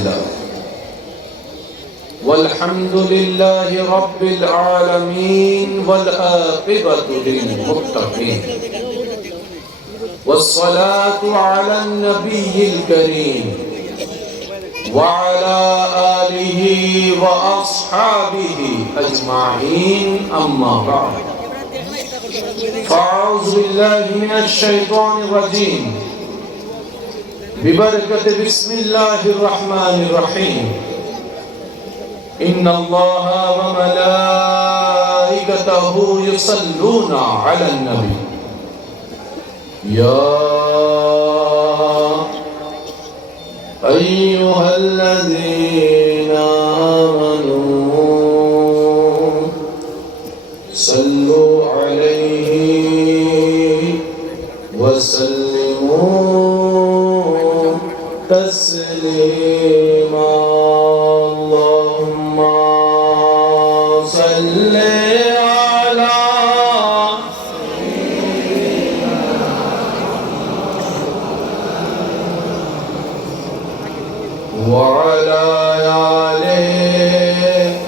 لله والحمد لله رب العالمين والعاقبة للمتقين والصلاة على النبي الكريم وعلى آله وأصحابه أجمعين أما بعد فأعوذ بالله من الشيطان الرجيم ببركة بسم الله الرحمن الرحيم إن الله وملائكته يصلون على النبي يا أيها الذين آمنوا صلوا عليه وسلموا تسليما اللهم صل على وعلى آله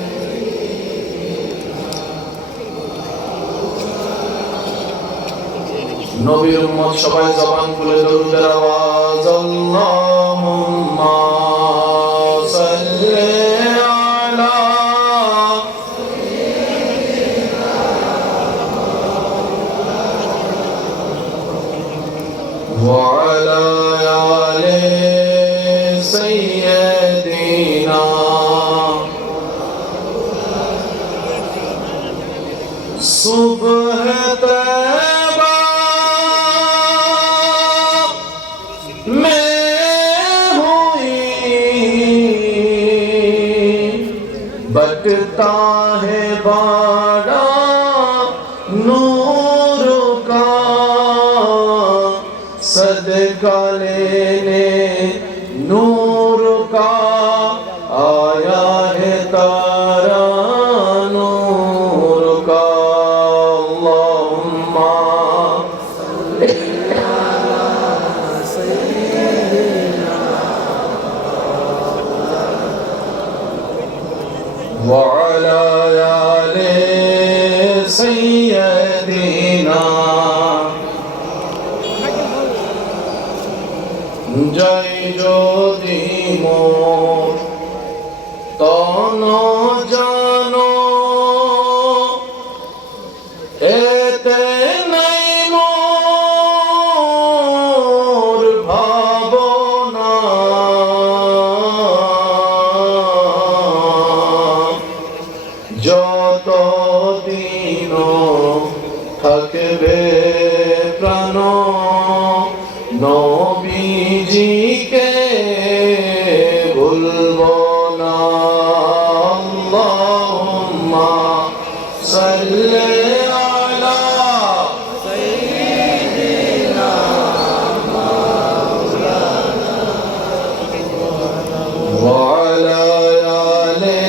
নবীর উম্মত সবাই জবান খুলে দরুদের আওয়াজ আল্লাহুম্মা সাল্লি আলা ওয়া আলা আলি সাইয়্যিদিনা সুবহ बटता है बाड़ा नूर का सदका लेने नूर का आया है तारा नूर का अल्लाहुम्मा وعلى آل سيدنا জয় যদি মোর তন জানো এতে নাই মোর ভাবনা যত দিন থাকবে প্রাণ নবীজিকে ভুলব না আল্লাহুম্মা সাল্লি আলা সাইয়্যিদিনা মাওলানা ওয়া আলা আলি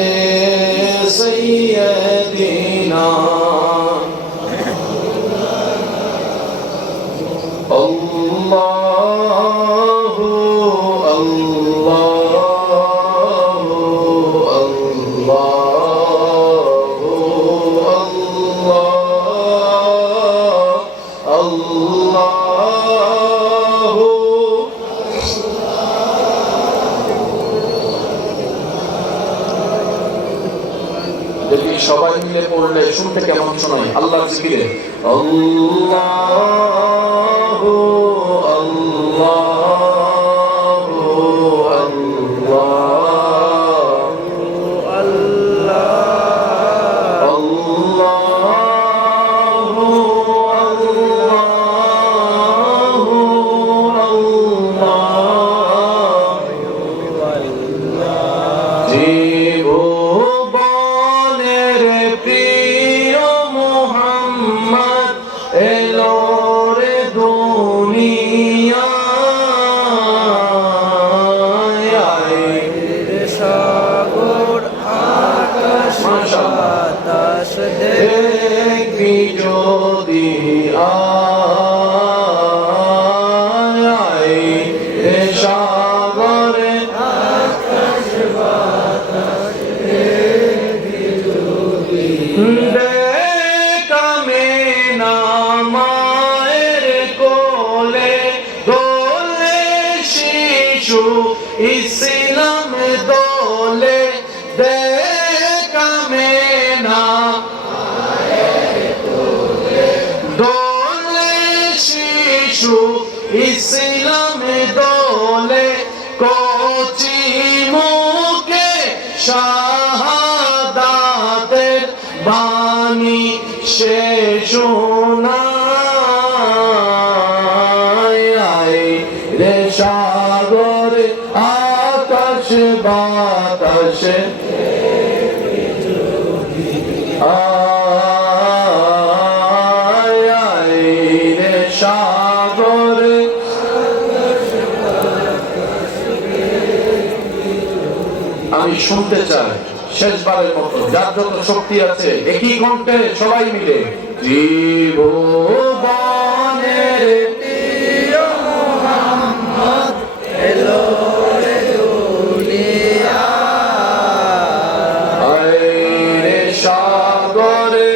سيدنا الله الله الله الله যদি সবাই মিলে পড়লে শুনতে কেমন শোনায় আল্লাহর জিকিরে আল্লাহু আল্লাহু আল্লাহু আল্লাহু আল্লাহু আল্লাহু জীবনের প্রিয় মুহাম্মদ এলো রে দুনিয়ায় সাগর আকাশ বাতাস দেখবি যদি আয় সাগরে আকাশ ইসলাম দোলে দেখা মেনা দোলে শিশু ইসলাম দোলে কচি মুখে শাহাদাতের বাণী সে শোনায় রে সাগর আকাশ বাতাসে রে সাগর আমি শুনতে চাই শেষবারের মতো যার যত শক্তি আছে একই কণ্ঠে সবাই মিলে ত্রিভুবনের প্রিয় মুহাম্মদ এলো রে দুনিয়ায় রে সাগরে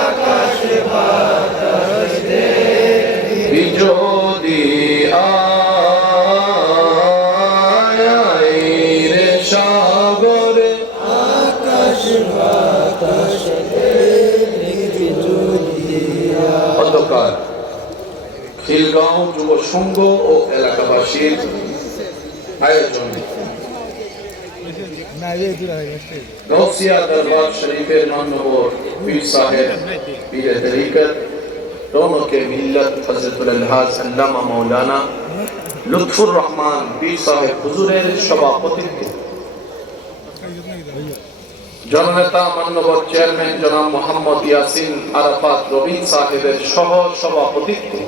আকাশ বাতাস যদি রে সাগরে আকাশ বাতাস অন্ধকার খিলগাঁও যুব সংঘ ও এলাকাবাসীর আয়োজনে গৌসিয়া দরবার শরীফের মাননীয় পীর সাহেব পীরে তরিকত রৌনকে মিল্লাত হযরতুল আলহাজ আল্লামা মাওলানা লুৎফুর রহমান পীর সাহেব হুজুরের সভাপতিত্বে জননেতা মাননীয় চেয়ারম্যান জনাব মোহাম্মদ ইয়াসিন আরাফাত রবিন সাহেবের সহ সভাপতিত্বে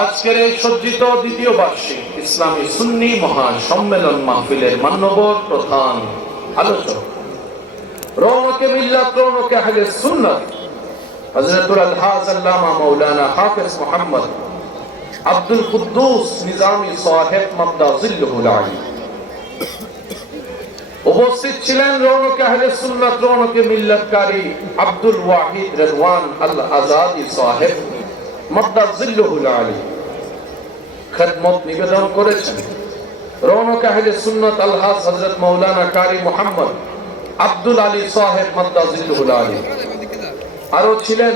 আজকের এই সজ্জিত দ্বিতীয় বার্ষিক ইসলামী সুন্নি মহা সম্মেলন মাহফিলের মান্যবর প্রধান আলোচক রৌনকে মিল্লাত রৌনকে আহলে সুন্নাত হযরতুল আলহাজ আল্লামা মাওলানা হাফেজ মুহাম্মদ আব্দুল কুদ্দুস নিজামী সাহেব মাদ্দা জিল্লুহুল আলী। উপস্থিত ছিলেন রৌনকে আহলে সুন্নাত রৌনকে মিল্লাতকারী আব্দুল ওয়াহিদ রেদওয়ান আল আজাদি সাহেব মাদ্দা জিল্লুহুল আলী। খিদমত নিবেদন করেছেন রৌনকে আহলে সুন্নাত আলহাজ হযরত মাওলানা কারি মুহাম্মদ আব্দুল আলী সাহেব মাদ্দা জিল্লুহুল আলী। আরো ছিলেন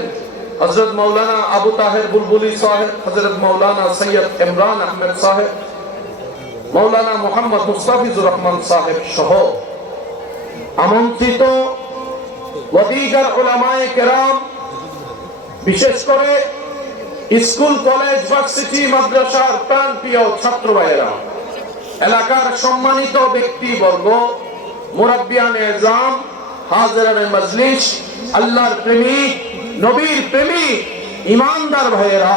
হযরত মাওলানা আবু তাহের বুলবুলি সাহেব, হযরত মাওলানা সৈয়দ ইমরান আহমেদ সাহেব, মাওলানা মোহাম্মদ মুস্তাফিজুর রহমান সাহেব সহ আমন্ত্রিত ওয়াদিগার উলামায়ে কেরাম, বিশেষ করে স্কুল কলেজ ভার্সিটি মাদ্রাসার প্রাণপ্রিয় ছাত্র ভাইয়েরা, এলাকার সম্মানিত ব্যক্তিবর্গ, মুরাব্বিয়ানে এজাম, হাজিরানে মজলিস, আল্লাহর প্রেমিক, নবীর প্রেমিক, ইমানদার ভাইয়েরা,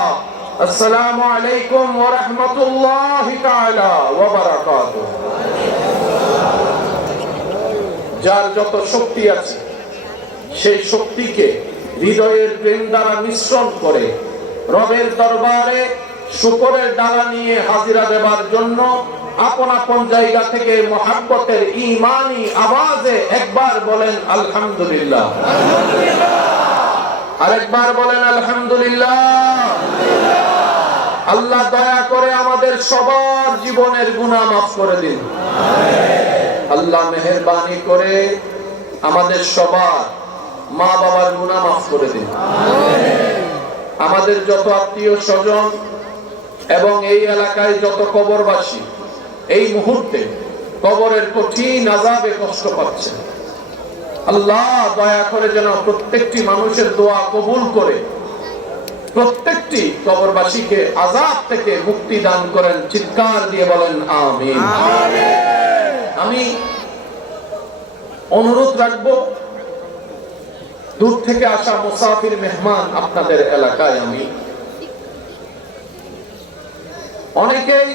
আসসালামু আলাইকুম ওয়া রাহমাতুল্লাহি তাআলা ওয়া বারাকাতুহু। যার যত শক্তি আছে সেই শক্তিকে হৃদয়ের প্রেম দ্বারা মিশ্রণ করে রবের দরবারে শুকরের ডালা নিয়ে হাজিরা দেবার জন্য আপন আপন জায়গা থেকে মুহাব্বতের ঈমানি আওয়াজে একবার বলেন আলহামদুলিল্লাহ, আরেকবার বলেন আলহামদুলিল্লাহ। আল্লাহ দয়া করে আমাদের সবার জীবনের গুনাহ মাফ করে দিন। আল্লাহ মেহেরবানি করে আমাদের সবার মা বাবার গুনাহ মাফ করে দিন। আমাদের যত আত্মীয় স্বজন এবং এই এলাকায় যত কবরবাসী এই মুহূর্তে কবরের কঠিন আযাবে কষ্ট পাচ্ছেন, আল্লাহ দয়া করে যেন প্রত্যেকটি মানুষের দোয়া কবুল করে প্রত্যেকটি কবরবাসীকে আযাব থেকে মুক্তি দান করেন। চিৎকার দিয়ে বলেন আমিন। আমি অনুরোধ রাখবো, দূর থেকে আসা মুসাফির মেহমান আপনাদের এলাকায় আমি অনেকেই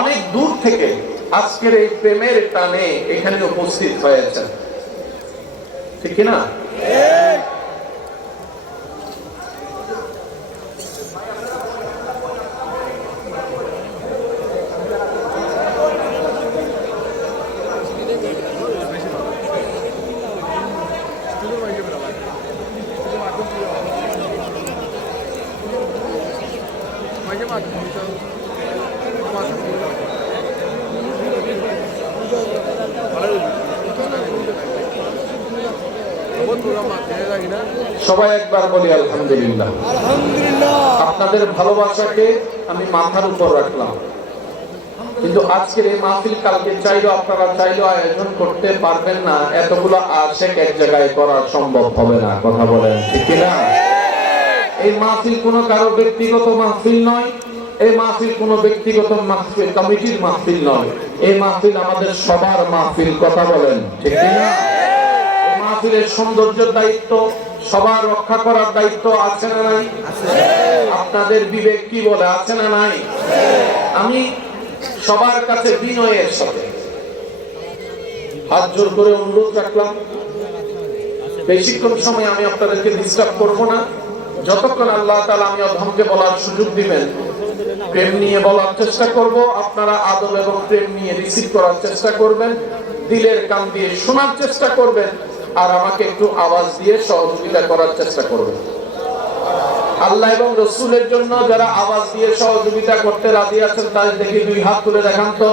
অনেক দূর থেকে আজকের এই প্রেমের টানে এখানে উপস্থিত হয়েছেন, ঠিক কিনা? সবাই একবার বলি আলহামদুলিল্লাহ। আপনাদের ভালোবাসাকে আমি মাথার উপর রাখলাম, কিন্তু আজকের এই মাহফিল কালকে চাইলেও আপনারা চাইলেও আয়োজন করতে পারবেন না। এতগুলো আশেক এক জায়গায় করা সম্ভব হবে না। কথা বলেন ঠিক কিনা? এই মাহফিল কোনো কারো ব্যক্তিগত মাহফিল নয়, এই মাহফিল কোনো ব্যক্তিগত মাহফিল কমিটির মাহফিল নয়, এই মাহফিল আমাদের সবার মাহফিল। কথা বলেন ঠিক কিনা? এই মাহফিলের সৌন্দর্যের দায়িত্ব সবার রক্ষা করার দায়িত্ব আছে না নাই? আপনাদের বিবেক কি বলে, আছে না নাই? আমি সবার কাছে বিনয়ের সাথে হাত জোর করে অনুরোধ রাখলাম, বেশিক্ষণ সময় আমি আপনাদেরকে ডিস্টার্ব করব না। যতক্ষণ আল্লাহ তাআলা আমি অধমকে বলার সুযোগ দিবেন, প্রেম নিয়ে বলার চেষ্টা করব। আপনারা আদব এবং প্রেম নিয়ে রিসিভ করার চেষ্টা করবেন, দিলের কান দিয়ে শোনার চেষ্টা করবেন, আর আমাকে একটু আওয়াজ দিয়ে সহযোগিতা করার চেষ্টা করবেন। আল্লাহ এবং রাসূলের জন্য যারা আওয়াজ দিয়ে সহযোগিতা করতে রাজি আছেন তাদের দেখি দুই হাত তুলে দেখান তো।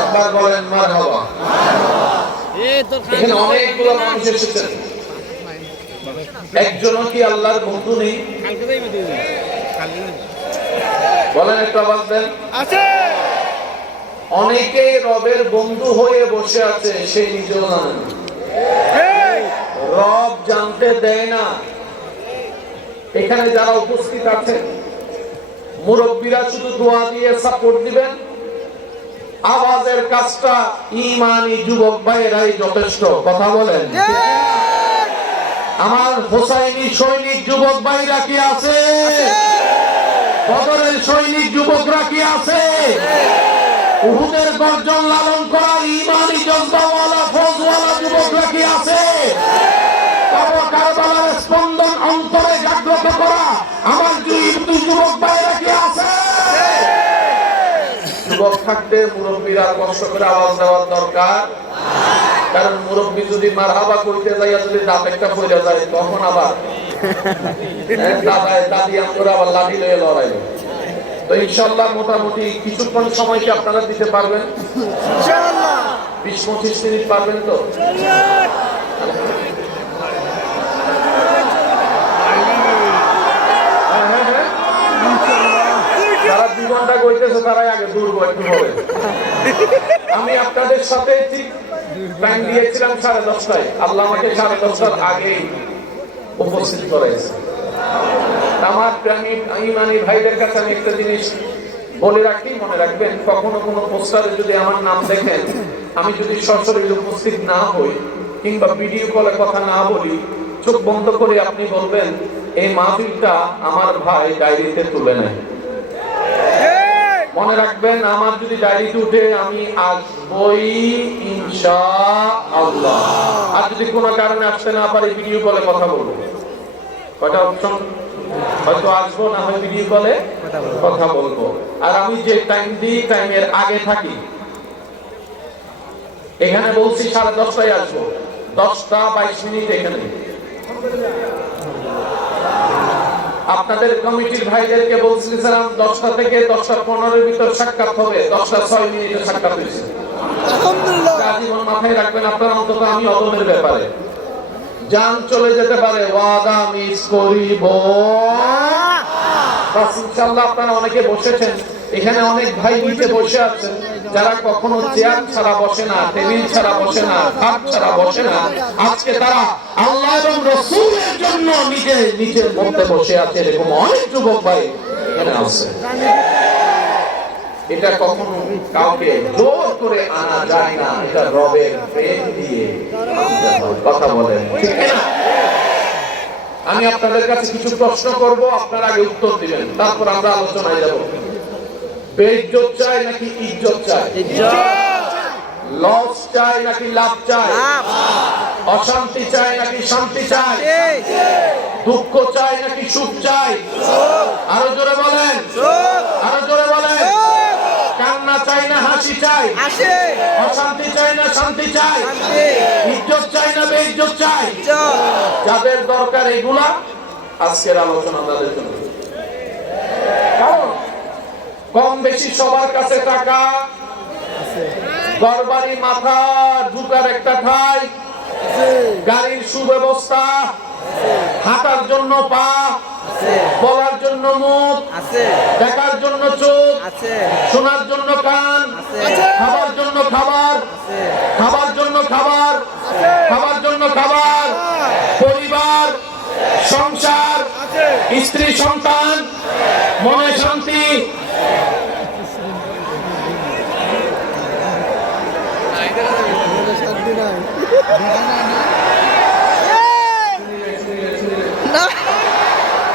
একবার বলেন মারহাবা। এখানে অনেকগুলো মানুষ এসেছেন, একজনও কি আল্লাহর বন্ধু নেই? বলেন একটু আওয়াজ দেন। আছে। অনেকেই রবের বন্ধু হয়ে বসে আছে, সে নিজেও জানে না। রব জানতে দেয় না। এখানে যারা উপস্থিত আছে মুরব্বীরা শুধু দোয়া দিয়ে সাপোর্ট দিবেন, আওয়াজের কাজটা ঈমানি যুবক ভাইয়েরাই যথেষ্ট। কথা বলেন। আমার হোসাইনি সৈনিক যুবক ভাইরা কি আছে? বদরের সৈনিক যুবকরা কি আছে? উহুদের গর্জন লালন করা ঈমানি জজ্বাওয়ালা ফৌজওয়ালা যুবকরা কি আছে? কারবালার স্পন্দন অন্তরে জাগ্রত করা আমার যুবক ভাইরা কি আছে? যুবক থাকতে মুরব্বীরা কষ্ট করে আওয়াজ দেওয়ার দরকার, কারণ মুরব্বী যদি মারহাবা করতে যাইয়া যদি দাঁত একটা পড়ে যায় তখন আবার দাদি আমরা আবার লাঠি লয়ে লড়াই। তো ইনশাআল্লাহ মোটামুটি কিছুক্ষণ সময় কি আপনারা দিতে পারবেন? ইনশাআল্লাহ 20-25 মিনিট পারবেন তো? যারা 2 ঘন্টা কইতেছে তারাই আগে দূর একটু হবে। আমি আপনাদের সাথে ঠিক টাইম দিয়েছিলাম 10:30টায়, আল্লাহ আমাকে 10:30টার আগেই উপস্থিত করেছে। আমার প্রাণী ঈমানি ভাইদের কাছে আমি একটা জিনিস বলে রাখি, মনে রাখবেন, কখনো কোনো পোস্টারে যদি আমার নাম দেখেন, আমি যদি সরাসরি উপস্থিত না হই কিংবা ভিডিও কলে কথা না বলি, চোখ বন্ধ করে আপনি বলবেন এই মাহফিলটা আমার ভাই ডায়েরিতে তুলে নেয়। মনে রাখবেন, আমার যদি ডায়েরিতে উঠে আমি আসবই ইনশাআল্লাহ। আর যদি কোনো কারণে আসতে না পারি ভিডিও কলে কথা বলবো। কয়টা অপশন? হয়তো আসবো, না হয় ভিডিও কলে কথা বলবো। আর আমি যে টাইম দিই টাইমের আগে থাকি। এখানে বলছি 10:30টায় আসবো, 10:22 এখানে। আপনাদের কমিটির ভাইদেরকে বলছিলাম 10টা থেকে 10:15 ভিতর সাক্ষাৎ হবে, 10:06 সাক্ষাৎ হয়েছে। আলহামদুলিল্লাহ। জীবন মাথায় রাখবেন আপনারা, অন্তত আমি অদমের ব্যাপারে জান চলে যেতে পারে, ওয়াদা মিস করিব। বাস ইনশাআল্লাহ। আপনারা অনেকে বসেছেন এখানে, অনেক ভাই নিচে বসে আছেন যারা কখনো চেয়ার ছাড়া বসে না, টেবিল ছাড়া বসে না, খাট ছাড়া বসে না। আজকে তারা আল্লাহ এবং রাসূলের জন্য নিজের মধ্যে বসে আছে। এরকম অনেক যুবক ভাই এখানে আছে। এটা কখনো কাউকে জোর করে আনা যায় না, এটা রবের প্রেম দিয়ে কথা বলেন, ঠিক না? আমি আপনাদের কাছে কিছু প্রশ্ন করব, আপনারা আগে উত্তর দিবেন, তারপর আমরা আলোচনায় যাব। বেইজ্জত চাই নাকি ইজ্জত চাই? ইজ্জত। লস চাই নাকি লাভ চাই? লাভ। অশান্তি চাই নাকি শান্তি চাই? দুঃখ চাই নাকি সুখ চাই? সুখ। আরো জোরে বলেন। সুখ। আরো জোরে বলেন। কান্না চাই না হাসি চাই? হাসি। অশান্তি চাই না শান্তি চাই? শান্তি। ইজ্জত চাই না বেইজ্জত চাই? ইজ্জত। যাদের দরকার এগুলা আজকের আলোচনা তাদের জন্য। কারণ কম বেশি সবার কাছে টাকা, ঘরবাড়ি, মাথা ঢুকার একটা ঠাই, গাড়ির সুব্যবস্থা, হাঁটার জন্য পা, বলার জন্য মুখ, দেখার জন্য চোখ, শোনার জন্য কান, খাবার জন্য খাবার, খাবার জন্য খাবার, খাবার জন্য খাবার, পরিবার, সংসার, স্ত্রী, সন্তান, মনে শান্তি।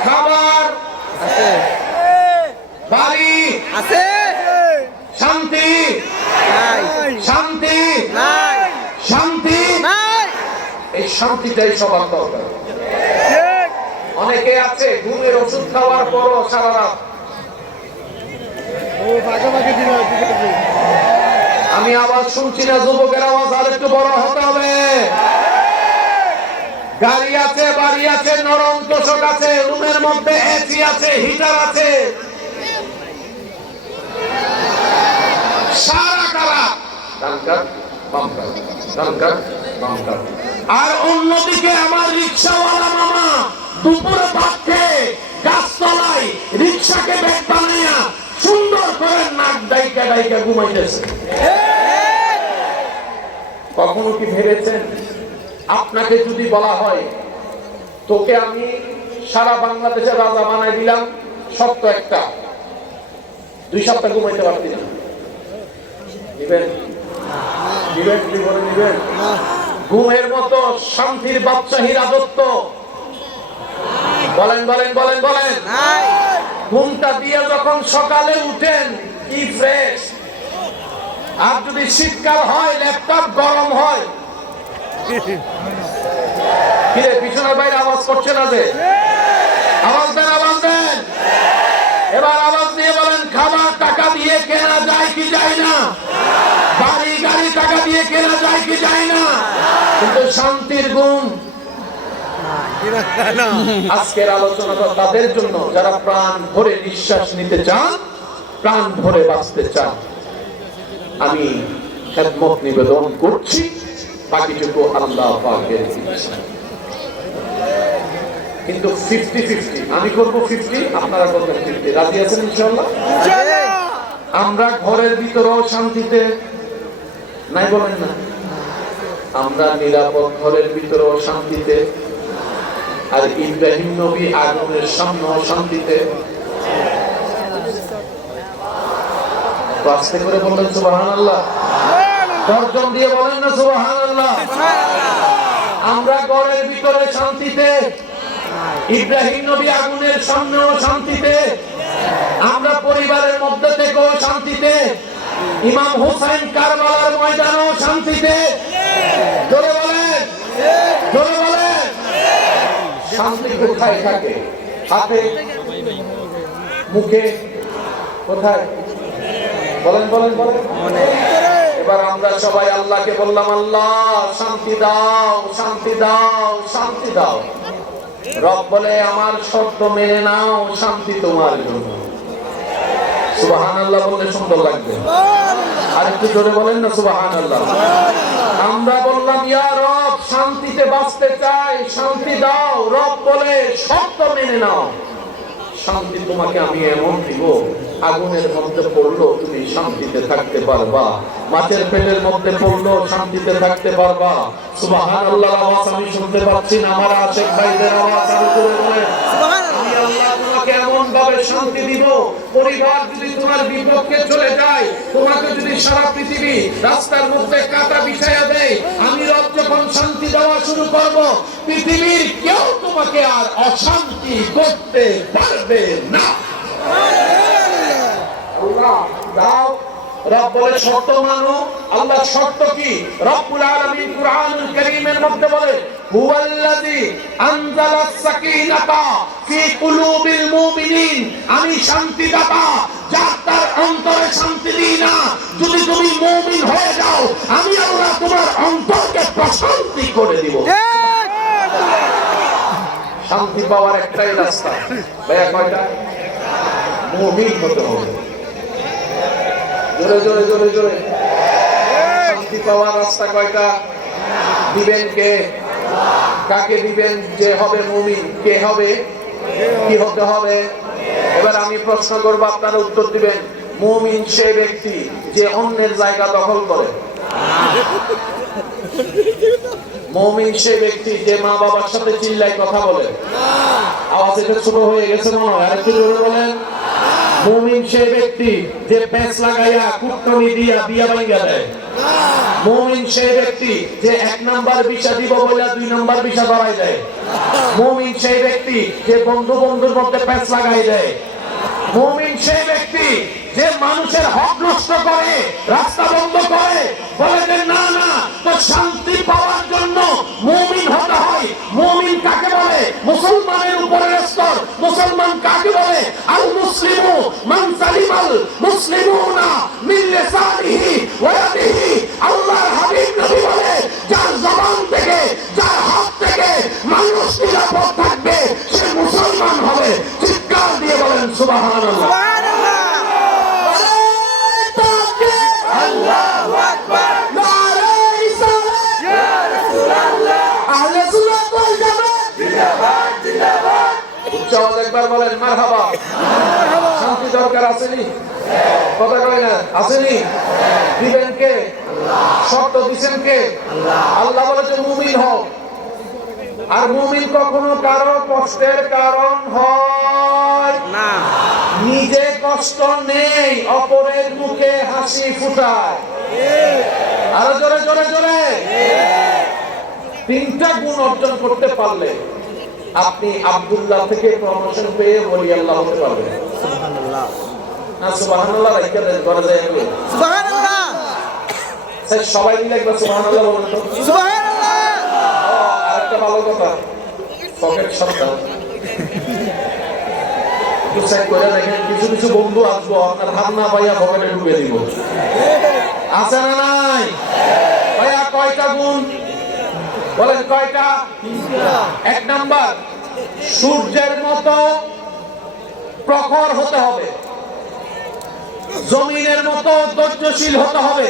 খাবার আছে, বাড়ি আছে, শান্তি নাই, শান্তি নাই, শান্তি নাই। এই শান্তিটাই সবার দরকার। অনেকে আছে ঘুমের ওষুধ খাওয়ার পরও সারা রাত। আমি আওয়াজ শুনছি না, যুবকের আওয়াজ আর একটু বড় হতে হবে। গাড়ি আছে, বাড়ি আছে, নরম তোষক আছে, রুমের মধ্যে এসি আছে, হিটার আছে, সারা কারাত আর অন্যদিকে আমার রিক্সাওয়ালা মামা দুপুরে ভাত খেয়ে গাছতলায় রিক্সাকে ব্যাগ বানাইয়া সুন্দর করে নাক ডাইকা ডাইকা ঘুমাইতেছে। কখনো কি ভেবেছেন আপনাকে যদি বলা হয় তোকে আমি সারা বাংলাদেশের রাজা বানাই দিলাম, সত্য একটা, 2 সপ্তাহ ঘুমাইতে পারতি না, নিবেন? নিবেন কি বলে নিবেন? ঘুমের মতো শান্তির বাদশাহী রাজত্ব বলেন বলেন বলেন বলেন। ঘুমটা দিয়ে যখন সকালে উঠেন কি ফ্রেশ। আর যদি শীতকাল হয় ল্যাপটপ গরম হয়। কিরে পিছনের বাইরে আওয়াজ করছে না যে? আওয়াজ দেন, আওয়াজ দেন। এবার আওয়াজ দিয়ে বলেন খাবার টাকা দিয়ে কেনা যায় কি যায় না? বাড়ি গাড়ি টাকা দিয়ে কেনা যায় কি যায় না? কিন্তু শান্তির ঘুম। আজকের আলোচনাটা তাদের জন্য যারা প্রাণ ভরে নিঃশ্বাস নিতে চান, প্রাণ ভরে বাঁচতে চান। আমি খেদমত নিবেদন করছি, বাকিটুকু আল্লাহ পাকের ইচ্ছা। কিন্তু 50-50, আমি করবো 50, আপনারা করবেন 50। রাজি আছেন ইনশাআল্লাহ? আমরা ঘরের ভিতরেও শান্তিতে নাই বলেন না? আমরা নিরাপদ ঘরের ভিতরেও শান্তিতে, আর ইব্রাহিম নবী আগুনের সামনেও শান্তিতে। আস্তে করে বললেন সুবহানাল্লাহ, গর্জন দিয়ে বলেন না সুবহানাল্লাহ। আমরা ঘরের ভিতরে শান্তিতে, ইব্রাহিম নবী আগুনের সামনেও শান্তিতে, আমরা পরিবারের মধ্যে থেকেও শান্তিতে, ইমাম হুসাইন কারবালার ময়দানেও শান্তিতে। জোরে বলেন, জোরে বলেন। শান্তি কোথায় থাকে? হাতে, মুখে, কোথায়? বলেন বলেন বলেন। এবার আমরা সবাই আল্লাহকে বললাম, আল্লাহ শান্তি দাও, শান্তি দাও, শান্তি দাও। রব বলে আমার শর্ত মেনে নাও, শান্তি তোমার জন্য। সুবহানাল্লাহ বললে সুন্দর লাগবে। আর একটু জোরে বলেন না সুবহানাল্লাহ। আমরা বললাম ইয়া রব শান্তিতে বাঁচতে চাই, শান্তি দাও। রব বলে শর্ত মেনে নাও, শান্তি তোমাকে আমি এমন দিব, আগুনের মধ্যে পড়লো তুমি শান্তিতে থাকতে পারবা, মাছের পেটের মধ্যে পড়লো শান্তিতে থাকতে পারবা। সুবহানাল্লাহর আওয়াজ আমি শুনতে পাচ্ছি না, আমার আশেক ভাইদের আওয়াজ আমি করে বলেন আমি আল্লাহ তোমাকে এমন ভাবে শান্তি দিব, পরিবার যদি তোমার বিপক্ষে চলে যায়, তোমাকে যদি সারা পৃথিবী রাস্তার মধ্যে কাটা বিছায়া দেয়, আমি রব যখন শান্তি দেওয়া শুরু করব, পৃথিবীর কেউ তোমাকে আর অশান্তি করতে পারবে না। আল্লাহ দাও। রব বলে শর্ত মানো। আল্লাহ শর্ত কি? রব্বুল আলামিন কুরআনুল কারীমের মধ্যে বলে হুয়াল্লাযী আনজালাস সাকিনাতা ফি কুলুবিল মুমিনিন, আমি শান্তিদাতা, যার তার অন্তরে শান্তি দিই না। যদি তুমি মুমিন হয়ে যাও, আমি আল্লাহ তোমার অন্তরকে প্রশান্তি করে দিব। শান্তি পাওয়ার একটাই রাস্তা, ভাইয়া কয়টা? মুমিন হতে হবে। জোরে জোরে জোরে জোরে। শান্তি পাওয়ার রাস্তা কয়টা? দিবেন কে? কাকে দিবেন? যে হবে মুমিন। কে হবে? কি হতে হবে? এবার আমি প্রশ্ন করব, আপনারা উত্তর দিবেন। মুমিন সে ব্যক্তি যে অন্যের জায়গা দখল করে। মুমিন সে ব্যক্তি যে মা বাবার সাথে চিল্লাই কথা বলে। আওয়াজ এটা ছোট হয়ে গেছে মনে হয়, আরেকটু জোরে বলেন। মুমিন সে ব্যক্তি যে পেঁচ লাগাইয়া কুটনি দিয়া বিয়া ভাঙা দেয়। মুমিন সে ব্যক্তি যে এক নাম্বার বিষা দিব বলে দুই নাম্বার বিষা ধরাই দেয়। মুমিন সেই ব্যক্তি যে বন্ধু বন্ধুর মধ্যে পেঁচ লাগাই দেয়। মুমিন সেই ব্যক্তি যে মানুষের হক নষ্ট করে, রাস্তা বন্ধ করে, বলে যে না না, তো শান্তি পাওয়ার জন্য মুমিন হতে হয়। মুমিন কাকে বলে? মুসলমানের উপরের স্তর। মুসলমান কাকে বলে? আল মুসলিমু মান সালিমাল মুসলিমুনা মিন লিসানিহি ওয়া ইয়াদিহি। আল্লাহর হাবিব নবী বলে, যার জবান থেকে, যার হাত থেকে মানুষ নিরাপদ থাকবে সে মুসলমান হবে। চিৎকার দিয়ে বলেন সুবহানাল্লাহ। একবার বলেন মারহাবা। শান্তি দরকার আসেনি? কথা কয় না? আসেনি? দিবেন কে? শর্ত দিচ্ছেন কে? আল্লাহ বলে যে মুমিন হও। আর মুমিন কখনো কারো কষ্টের কারণ হয় না। নিজে কষ্ট নেই, অপরের মুখে হাসি ফুটায়। আরো জোরে জোরে জোরে। তিনটা গুণ অর্জন করতে পারলে আপনি আব্দুল্লাহ থেকে প্রমোশন পেয়ে ওলি আল্লাহ হতে পারবেন। সুবহানাল্লাহ। না সুবহানাল্লাহ রাইখা দেন, করে যায় সুবহানাল্লাহ। স্যার সবাই মিলে একবার সুবহানাল্লাহ বলেন তো। সুবহানাল্লাহ। আরেকটা ভালো কথা, পকেট সন্তান একটু চেক করে দেখেন, কিছু কিছু বন্ধু আসবো আপনার হাত না পাইয়া পকেটে ঢুকে দিব। আছে না নাই? ভাইয়া কয়টা গুণ বলেন? কয়টা? এক নাম্বার, সূর্যের মতো প্রখর হতে হবে, জমিনের মতো ধৈর্যশীল হতে হবে,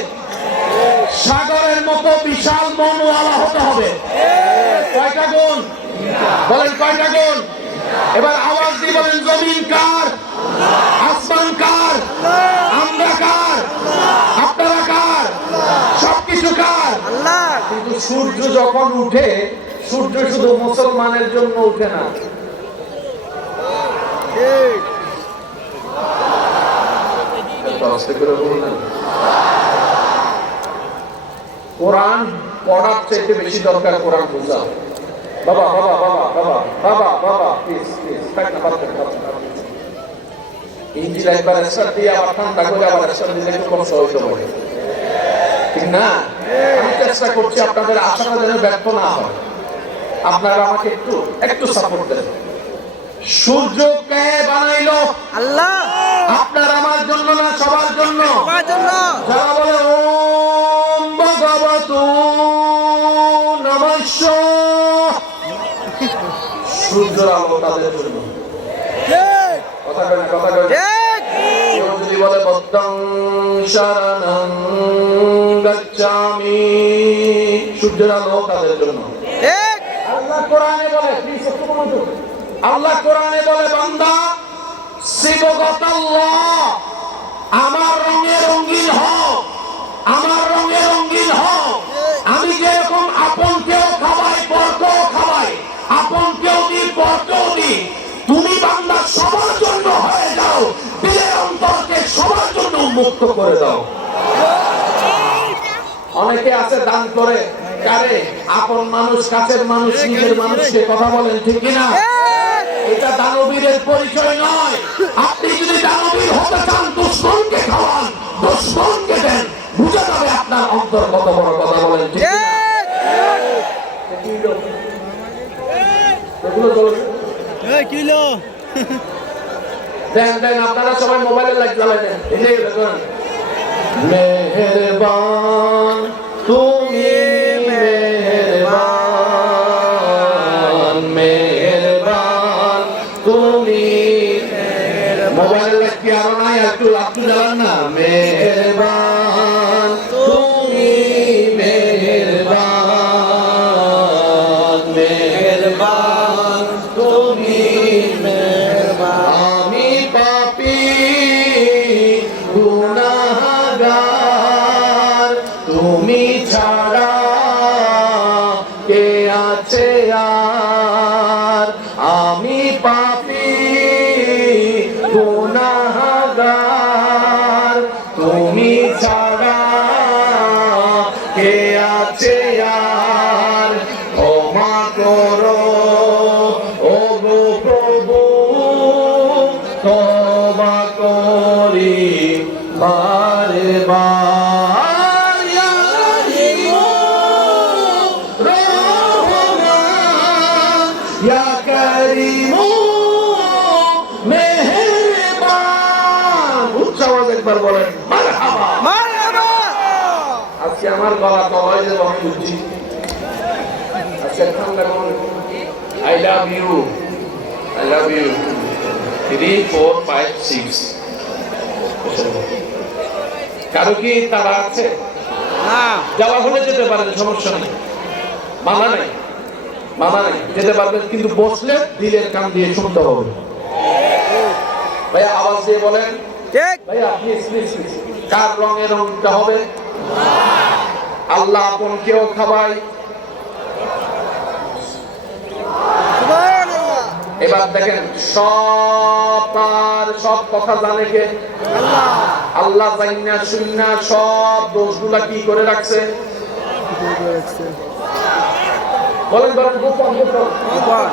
সাগরের মতো বিশাল মনওয়ালা হতে হবে। কয়টা গুণ বলেন? কয়টা গুণ? এবার আওয়াজ দিয়ে বলেন, জমিন কার? আসমান কার? আমরা কার? আপনারা কার? সবকিছু কার? আল্লাহ। কিন্তু সূর্য যখন উঠে, সূর্য শুধু মুসলমানের জন্য উঠে না। কোরআন পড়ার চাইতে বেশি দরকার কোরআন বোঝা। বাবা বাবা বাবা বাবা বাবা বাবা প্লিজ প্লিজ ইঞ্জিল একবার স্টার্ট দিয়ে আবার ঠান্ডা করে আবার স্টার্ট দিলে একটু কষ্ট হইতে পারে, ঠিক না? আমি চেষ্টা করছি আপনাদের আশাটা যেন ব্যর্থ না হয়। আপনারা আমাকে একটু একটু সাপোর্ট দেন। সূর্য কে বানাইলো? আল্লাহ। আপনার আমার জন্য না, সবার জন্য? সবার জন্য। যারা বলে ওম ভগবতু নমঃ, সূর্যের আলো তাদের জন্য। কথা কয় না? কথা কয় না? কেউ যদি বলে বদ্ধং শরণং গচ্ছামি, সূর্যের আলো তাদের জন্য। আল্লাহ কোরআনে বলে, আল্লাহ কোরআনে বলে, বান্দা সিবগাতাল্লাহ, আমার রঙে রঙিন হও, আমার রঙে রঙিন হও। আমি যেরকম আপনকেও খাওয়াই, পরকেও খাওয়াই, আপনকেও দিই, পরকেও দিই। তুমি বান্দা সবার জন্য হয়ে যাও, দিলের অন্তরকে সবার জন্য উন্মুক্ত করে দাও। অনেকে আছে দান করে কারে? আপন মানুষ, কাছের মানুষ, নিজের মানুষকে। কথা বলেন ঠিক কিনা? এটা দানবীরের পরিচয় নয়। আপনি যদি দানবীর হতে চান, দুশমনকে খাওয়ান, দুশমনকে দেন, বুঝে যাবে আপনার অন্তর কত বড়। কথা বলেন ঠিক কিনা? দেন দেন, আপনারা সবাই মোবাইলে লাইট জ্বালাই দেন। মেহেরবান তুমি, মেহেরবান মেহেরবান না মেহেরবান, তুমি মেহেরবান, মেহেরবান, তুমি মেহেরবান। আমি পাপী গুনাহগার, তুমি ছাড়া কে আছে আর? আমি পাপী গুনাহগার, তুমি ছাড়া কে আছে আর? ক্ষমা করো ও গো প্রভু, তওবা করি বারে বার। ইয়া রাহিমু রহমান, ইয়া কারীমু মেহেরবান। উচ্চ আওয়াজে একবার বলেন মারহাবা, মারহাবা। আজকে আমার গলা তলায় যে আমি বুঝছি, আজকে ঠান্ডা কোন I love you, I love you 3 4 5 6। কারো কি তারা আছে? যাওয়া হলে যেতে পারেন, সমস্যা নেই, মানা নেই, মানা নেই, যেতে পারবেন, কিন্তু বসলে দিলের কান দিয়ে শুনতে হবে। ভাইয়া আওয়াজ দিয়ে বলেন ভাইয়া প্লিজ প্লিজ প্লিজ। কার রঙে রং দিতে হবে? আল্লাহ আপন কেউ খাবাই। এবার দেখেন সব কথা জানে কে? আল্লাহ জান্না শুননা সব দোষগুলা কি করে রাখছে? বলেন বলেন, গোপন গোপন।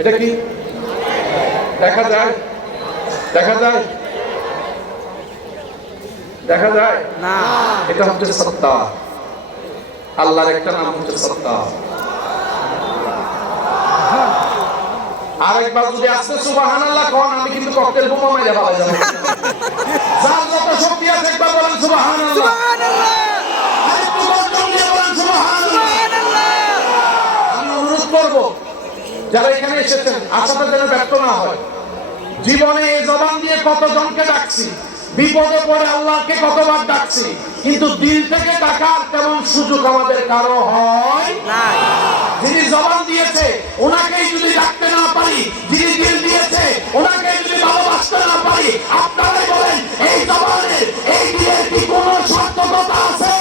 এটা কি দেখা যায়? দেখা যায়? দেখা যায় না। এটা হচ্ছে সত্তা। আল্লাহর একটা নাম হচ্ছে সত্তা। আরেকবার যদি আসতে সুবহানাল্লাহ কোন, আমি কিন্তু ককটেল বোমা মেরে ফেলা যাব। যার যত শক্তি আছে একবার বলেন সুবহানাল্লাহ, সুবহানাল্লাহ। আরেকটু গর্জন দিয়ে বলেন সুবহানাল্লাহ, সুবহানাল্লাহ। আমি অনুরোধ করব যারা এখানে এসেছেন আশাটা যেন ব্যর্থ না হয়। জীবনে এই জবান দিয়ে কতজনকে ডাকছি, বিপদে পড়ে আল্লাহকে কতবার ডাকছি, কিন্তু দিল থেকে ডাকার তেমন সুযোগ আমাদের কারো হয় না। যিনি জবান দিয়েছে ওনাকেই যদি ডাকতে না পারি, যিনি দিল দিয়েছে ওনাকেই যদি ভালোবাসতে না পারি, আপনারাই বলেন এই জবানের এই দিলের কি কোনো সার্থকতা আছে?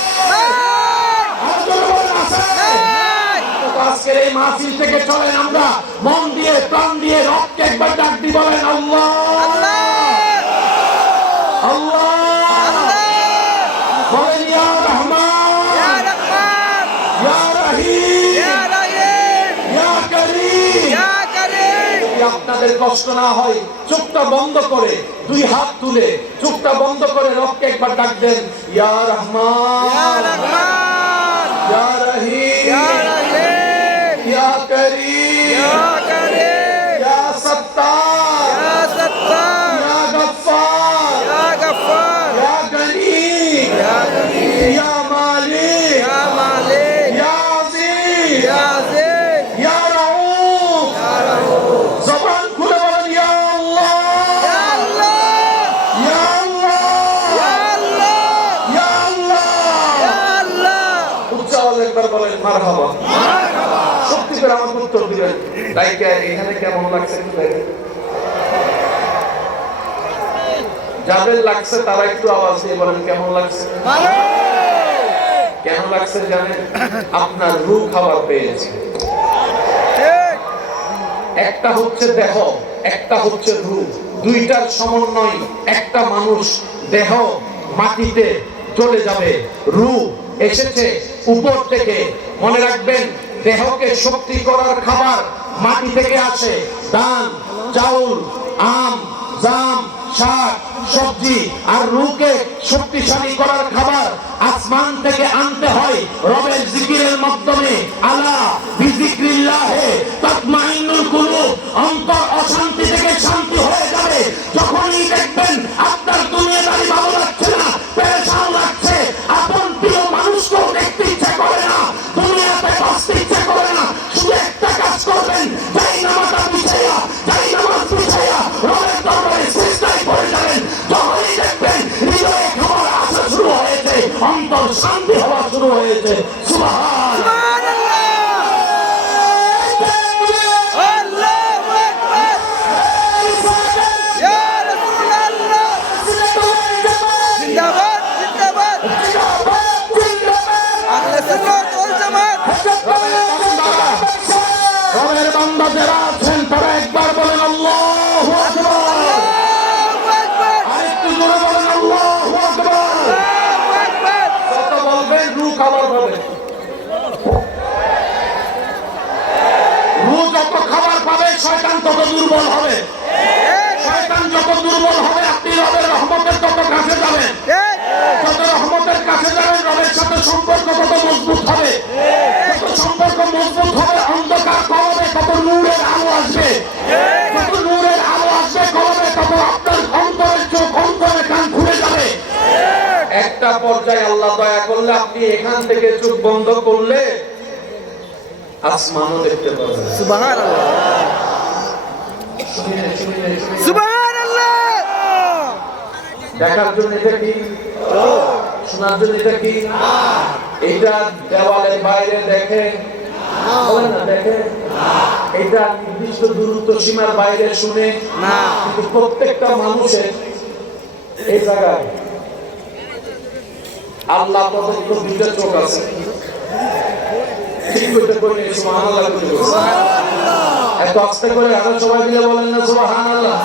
আজকের এই মাহফিল থেকে চলেন আমরা মন দিয়ে প্রাণ দিয়ে রক্তে একবার ডাক দি, বলেন আল্লাহ আল্লাহ, বলেন ইয়া রহমান, ইয়া রহমান, ইয়া রহিম, ইয়া রহিম, ইয়া কারীম, ইয়া কারীম। আপনাদের কষ্ট না হয় চোখটা বন্ধ করে, দুই হাত তুলে চোখটা বন্ধ করে রবকে একবার ডাক দেন, ইয়া রহমান, ইয়া রহমান, ইয়া রহিম, ইয়া রহিম, ইয়া কারীম, ইয়া কারীম, ইয়া সত্তার, ইয়া সত্তার, ইয়া গফফার, ইয়া গফফার, ইয়া গনীম, ইয়া গনীম, ইয়া মালিক, ইয়া মালিক, ইয়া আযীম, ইয়া আযীম, ইয়া রাউফ, ইয়া রাউফ। জবান খুলে বলেন ইয়া আল্লাহ, ইয়া আল্লাহ, ইয়া আল্লাহ, ইয়া আল্লাহ, ইয়া আল্লাহ, ইয়া আল্লাহ। উচ্চ আওয়াজে একবার বলেন মারহাবা, মারহাবা। সত্যি করে আমাকে উত্তর দিবেন। তাইকে এখানে কেমন লাগছে একটু দেখেন। যাদের লাগছে তারা একটু আওয়াজ দিয়ে বলেন কেমন লাগছে। ভালো। কেন লাগছে জানেন? আপনার রূহ খাবার পেয়েছে। ঠিক। একটা হচ্ছে দেহ, একটা হচ্ছে রূহ, দুইটার সমন্বয় একটা মানুষ। দেহ মাটিতে চলে যাবে, রূহ এসেছে উপর থেকে। মনে রাখবেন, দেহকে শক্তি করার খাবার মাটি থেকে আসে, ধান, চাউল, আম, জাম, শাক, সবজি। আর রূহকে শক্তিশালী করার খাবার আসমান থেকে আনতে হয় রবের জিকিরের মাধ্যমে। আলা বিজিক্রিল্লাহে তাতমাইন্নুল কুলুব। অন্তর অশান্তি থেকে শান্তি হয়ে যাবে যখনই দেখবেন আপনার দুনিয়াদারি ভালো লাগছে না, পেরেশান লাগছে, আপন প্রিয় মানুষকেও দেখতে ইচ্ছা করে না, দুনিয়াতে বাঁচতে ইচ্ছা করে না। শুধু একটা কাজ করবেন, যাই নামাজ বিছাইয়া রবের শুরু হয়েছে। সুবহানাল্লাহ। রবের বান্দা যারা আছেন তারা একবার বলেন আল্লাহু আকবার। আরেকটু জোরে বলেন আল্লাহু আকবার। যত বলবেন রূহ খাবার পাবে। রূহ যত খাবার পাবে শয়তান তত দুর্বল হবে। শয়তান যত দুর্বল হবে আপনি রবের রহমতের তত কাছে যাবেন। যত রহমতের কাছে যাবেন রবের সাথে সম্পর্ক তত মজবুত হবে। যত সম্পর্ক মজবুত হবে অন্ধকার কমবে, তত নূরের আলো আসবে। যত নূরের আলো আসবে কমবে, তত আপনার অন্তরের চোখ অন্তরে কান খুলে যাবে। একটা পর্যায়ে আল্লাহ দয়া করলে আপনি এখান থেকে চোখ বন্ধ করলে আসমানও দেখতে পাবেন। সুবহানাল্লাহ সুবহানাল্লাহ। দেখার জন্য এটা কি, শোনার জন্য এটা কি? এটা দেওয়ালের বাইরে দেখে বলেন না, দেখে এটা নির্দিষ্ট দূরত্ব সীমার বাইরে শুনে না, কিন্তু প্রত্যেকটা মানুষের এই জায়গায় আল্লাহ প্রদত্ত দুইটা চোখ আছে। ঠিক করতে বলি সুবহানাল্লাহ। এত আস্তে করে আরো সবাই মিলে বলেন না সুবহানাল্লাহ।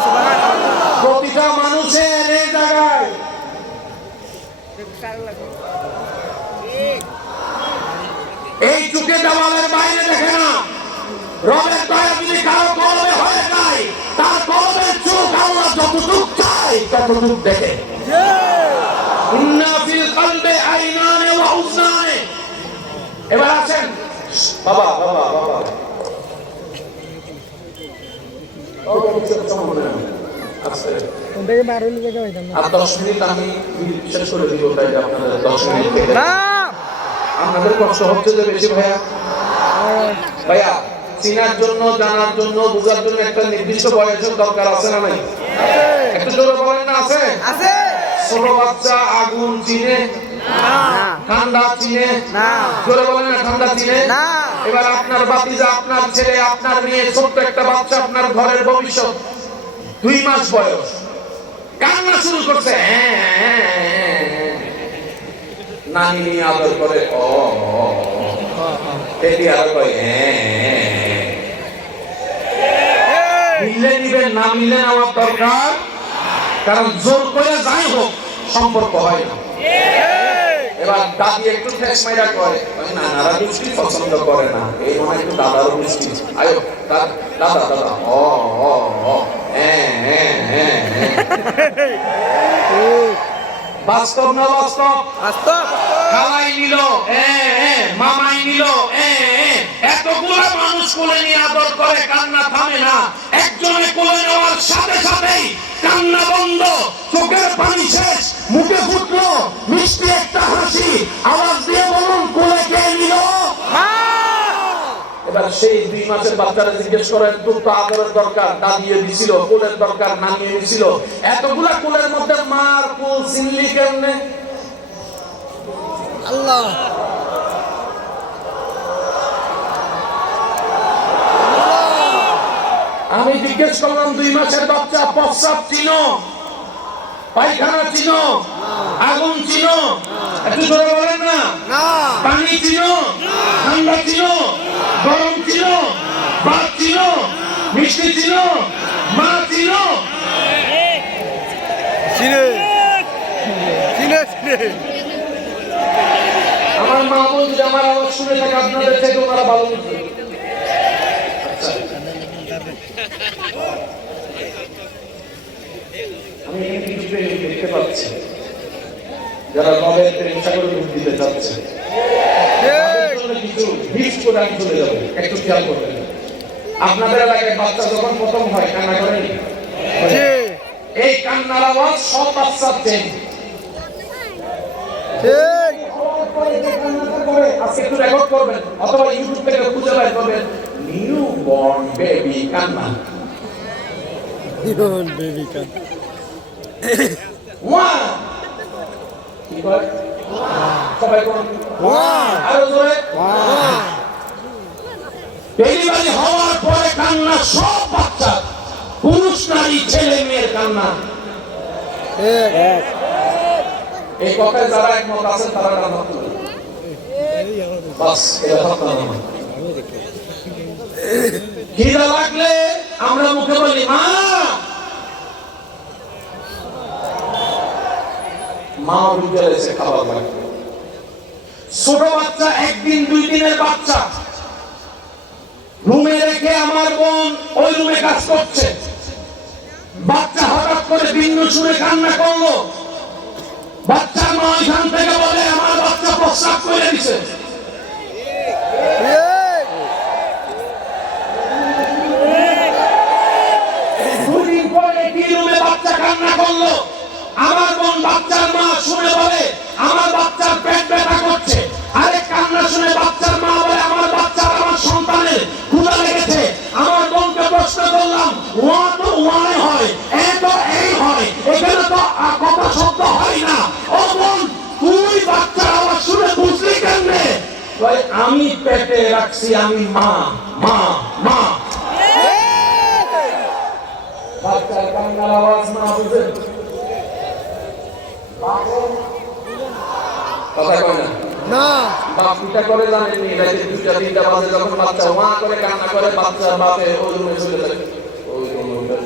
প্রতিটা মানুষের এই জায়গায় এই চোখে দেওয়ালের বাইরে দেখে না। রবের দয়া যদি কারো কলবে হয়ে যায়, তার কলবের চোখ আল্লাহ যতটুক চায় ততটুক দেখে। ইন্না ফিল কলবে আইনানে ওয়া উযনানে। এবার আছেন বাবা বাবা বাবা আর 10 মিনিট আমি শেষ করে দিব, তাই আপনাদের 10 মিনিট থেকে আপনাদের কষ্ট হচ্ছে যে বেশি ভাইয়া। ভাইয়া চিনার জন্য, জানার জন্য, বুঝার জন্য একটা নির্দিষ্ট বয়সের দরকার আছে না নাই? একটু জোরে বলেন না আছে? আছে। ছোট বাচ্চা আগুন চিনে না, ঠান্ডা চিনে না। জোরে বলেন না ঠান্ডা চিনে না। এবার আপনার বাতিজা, আপনার ছেলে, আপনার মেয়ে, ছোট্ট একটা বাচ্চা, আপনার ঘরের ভবিষ্যৎ, 2 মাস বয়স, কান্না শুরু করছে, নানি নিয়ে আদর করে, মিললে নিবেন, না মিললে আমার দরকার, কারণ জোর করে যাই হোক সম্পর্ক হয় না। এবার দাদি একটু ঠেস মাইরা করে, নানারা দুষ্টি পছন্দ করে না, এই মনে একটু দাদারও দুষ্টি, আয়ো দাদা দাদা বাস্তব না বাস্তব? বাস্তব। খালাই নিল, মামাই নিল, এতগুলা মানুষ কোলে নিয়ে আদর করে, কান্না থামে না। একজনে কোলে নেওয়ার সাথে সাথেই কান্না বন্ধ, চোখের পানি শেষ, মুখে ফুটলো মিষ্টি একটা হাসি, আওয়াজ দিয়ে বলুন কোলে কে নিল? এবার সেই 2 মাসের বাচ্চারা জিজ্ঞেস করেন, তোর তো আদরের দরকার, দাদিয়ে দিছিল, কোলের দরকার, নানিয়ে দিছিল, এতগুলা কোলের মধ্যে মার কোল চিনলি কেমনে? আল্লাহ। আমি জিজ্ঞেস করলাম 2 মাসের বাচ্চা প্রস্রাব চিনো, পায়খানা চিনো, আগুন চিনো? একটু জোরে বলেন না। পানি চিনো, ঠান্ডা চিনো, গরম চিনো, ভাত চিনো, মিষ্টি চিনো, মা চিনো? আমার মা বলছে, আমার আওয়াজ শুনে থাকে আপনাদের থেকে ওনারা ভালো বুঝবে। আমি কিছু দেখতে পাচ্ছি যারা রবের প্রেম সাগরে ডুব দিতে চাচ্ছে, কিছু ভিজ করে আমি চলে যাবো। একটু খেয়াল করবেন, আপনাদের এলাকায় বাচ্চা যখন প্রথম হয় কান্না করেনি? এই কান্নার আওয়াজ সব বাচ্চার চেন। আজকে একটু রেকর্ড করবেন অথবা ইউটিউব থেকে খুঁজে বের করবেন, নিউ বর্ন বেবি কান্না। সবাই আরো জোরে ডেলিভারি হওয়ার পরে কান্না সব বাচ্চা, পুরুষ নারী ছেলে মেয়ের কান্না। এই কথায় যারা একমত আছেন তারা কান্না করবে। বাস এটা কথা না। খিদা লাগলে আমরা মুখে বলি মা, মা উঠে এসে খাবার লাগবে। ছোট বাচ্চা, একদিন দুই দিনের বাচ্চা রুমে রেখে আমার বোন ওই রুমে কাজ করছে, বাচ্চা হঠাৎ করে বিন্দু শুনে কান্না করলো, বাচ্চার মা এখান থেকে বলে আমার বাচ্চা প্রস্রাব করে দিছে। দুদিন পরে কি রুমে বাচ্চা কান্না করলো, আমার বোন বাচ্চার মা শুনে বলে আমার বাচ্চার পেট ব্যথা করছে। আরে কান্না শুনে বাচ্চার মা বলে আমার বাচ্চার, আমার সন্তানের ক্ষুধা লেগেছে। আমার বোনকে প্রশ্ন করলাম, ওয়া তো ওয়াই হয়, এ তো এই হয়, এখানে তো কথা শব্দ হয় না। ও বোন, তুই বাচ্চার আওয়াজ শুনে বুঝলি কেমনে? ভাই আমি পেটে রাখছি, আমি মা মা মা। বাচ্চার কান্নার আওয়াজ না বুঝে কথা কয় না। বাপ পিতা করে জানেননি, রাতে 2টা 3টা বাজে যখন বাচ্চা ওয়া করে কান্না করে, বাচ্চা বাপে ওই রুমে চলে যায়। ওই রুমে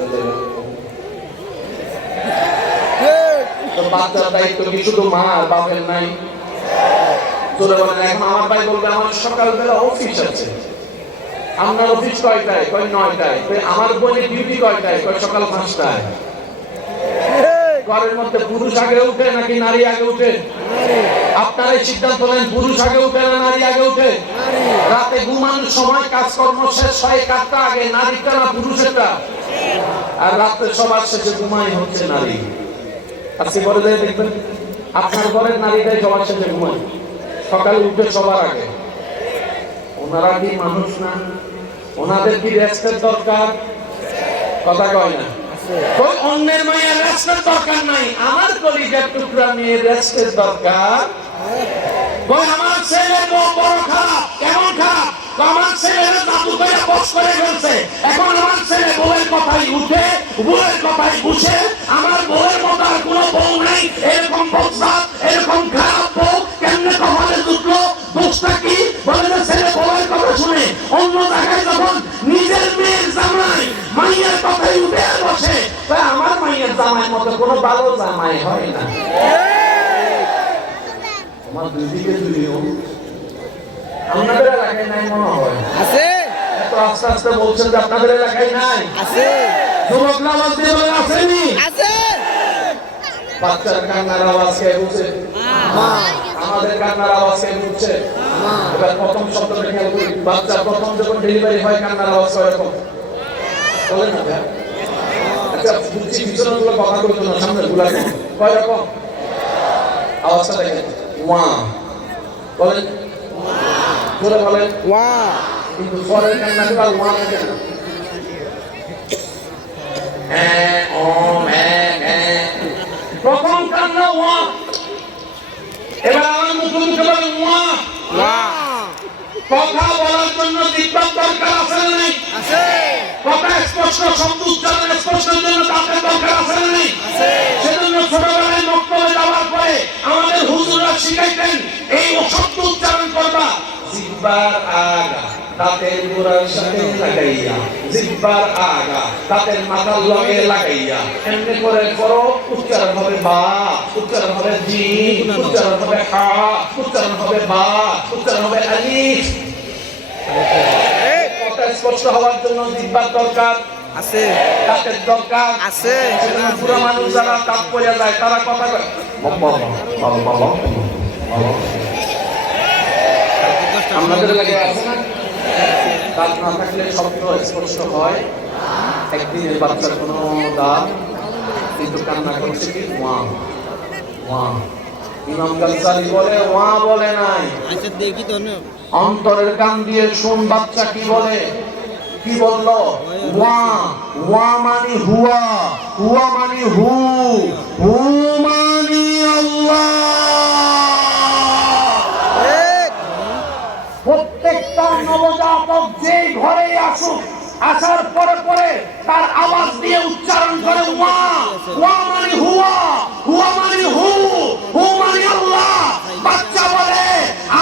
তো বাচ্চার দায়িত্ব কি শুধু মা আর বাপের নাই? চলে বলেন এখন আমার ভাই বলবে আমার সকালবেলা অফিস আছে। আপনার অফিস কয়টায়? কয় 9টায়। আমার বোনের ডিউটি কয়টায়? কয় সকাল 5টায়। ঘরের মধ্যে পুরুষ আগে উঠে নাকি নারী আগে উঠে? আপনারাই সিদ্ধান্ত নেন, পুরুষ আগে উঠে না নারী আগে উঠে? রাতে ঘুমানোর সময় কাজকর্ম শেষ হয় কারটা আগে, নারীটা না পুরুষেরটা? আর রাতে সবার শেষে ঘুমাই হচ্ছে নারী। আজকে পরে যাই দেখবেন আপনার ঘরের নারীটাই সবার শেষে ঘুমায়, সকালে উঠে সবার আগে। ওনারা কি মানুষ না? ওনাদের কি রেস্টের দরকার? কথা কয় না। ওই অন্যের মায়ের রেস্টের দরকার নাই, আমার কলিজার টুকরা মেয়ের রেস্টের দরকার। ওই আমার ছেলে বড় খারাপ, কেমন খারাপ? আমার ছেলেরা জাদু করে বস করে ফেলছে। এখন আমার ছেলে বউয়ের কথাই উঠে, বউয়ের কথাই বুঝে। আমার বউয়ের মতো আর কোনো বউ নেই। এরকম বকসাত, এরকম খারাপ বউ কেমনে কপালে জুটলো? দোষটা কি? বলে না ছেলে বউয়ের কথা শুনে অন্য জায়গায় যখন নিজের মেয়ের জামাই মাইয়ের কথাই উঠে বসে, তাই আমার মাইয়ের জামাইয়ের মতো কোনো ভালো জামাই হয় না। আমার দুদিকে দুদিও আপনাদের এলাকায় নাই মনে হয়? আছে। এত আস্তে আস্তে বলছেন যে আপনাদের এলাকায় নাই? আছে। যুবকরা আওয়াজ দিয়ে বলে আসেনি? আছে। বাচ্চার কান্নার আওয়াজ কে বুঝে? আমাদের কান্নার আওয়াজ কে বুঝছে? এবার প্রথম শব্দটা খেয়াল করি। বাচ্চা প্রথম যখন ডেলিভারি হয় কান্নার আওয়াজ হয় এরকম, বলেন না ভাই? আচ্ছা বুঝছি, পিছনে গুলো কথা বলতো না, সামনে গুলা কয় রকম আওয়াজটা দেখেন। ওয়া বলেন, জোরে বলেন ওয়া। কিন্তু পরের কান্নাটা ওয়া থাকে না। প্রথম কান্না ওয়া। এবার আমার মুখে মুখে বলেন ওয়া ওয়া। কথা বলার জন্য জিহ্বার দরকার আছে না নেই? আছে। কথা স্পষ্ট, শব্দ উচ্চারণ স্পষ্টের জন্য দাঁতের দরকার আছে না নেই? আছে। সেজন্য ছোটবেলায় মক্তবে যাওয়ার পরে আমাদের হুজুররা শিখাইতেন এই শব্দ উচ্চারণ করবা জিহ্বার আগা দাঁতের গোড়ার সাথে লাগাইয়া, জিহ্বার আগা দাঁতের মাথার লগে লাগাইয়া, এমনি করে করো। উচ্চারণ হবে বা, উচ্চারণ হবে জিম, উচ্চারণ হবে হা, উচ্চারণ হবে বা, উচ্চারণ হবে আলিফ। কথা স্পষ্ট হওয়ার জন্য জিহ্বার দরকার আছে, দাঁতের দরকার আছে। পুরো মানুষ যারা দাঁত পড়ে যায় তারা কথা কয় আমাদের লাগে আছে না? দাঁত না থাকলে শব্দ স্পষ্ট হয়। একদিনের বাচ্চার কোনো দাঁত কিন্তু কান্না করছে কি ওয়া ওয়া। ইমাম গাজ্জালি বলে ওয়া বলে নাই, অন্তরের কান দিয়ে শুন বাচ্চা কি বলে। কি বললো? ওয়া ওয়া মানে হুয়া, হুয়া মানে হু, হু মানে আল্লাহ। প্রত্যেকটা নবজাতক যে ঘরে আসুক, আসার পরে পরে তার আওয়াজ দিয়ে উচ্চারণ করে ওয়া, ওয়া মানে হুয়া, হুয়া মানে হু, হু মানে আল্লাহ। বাচ্চা বলে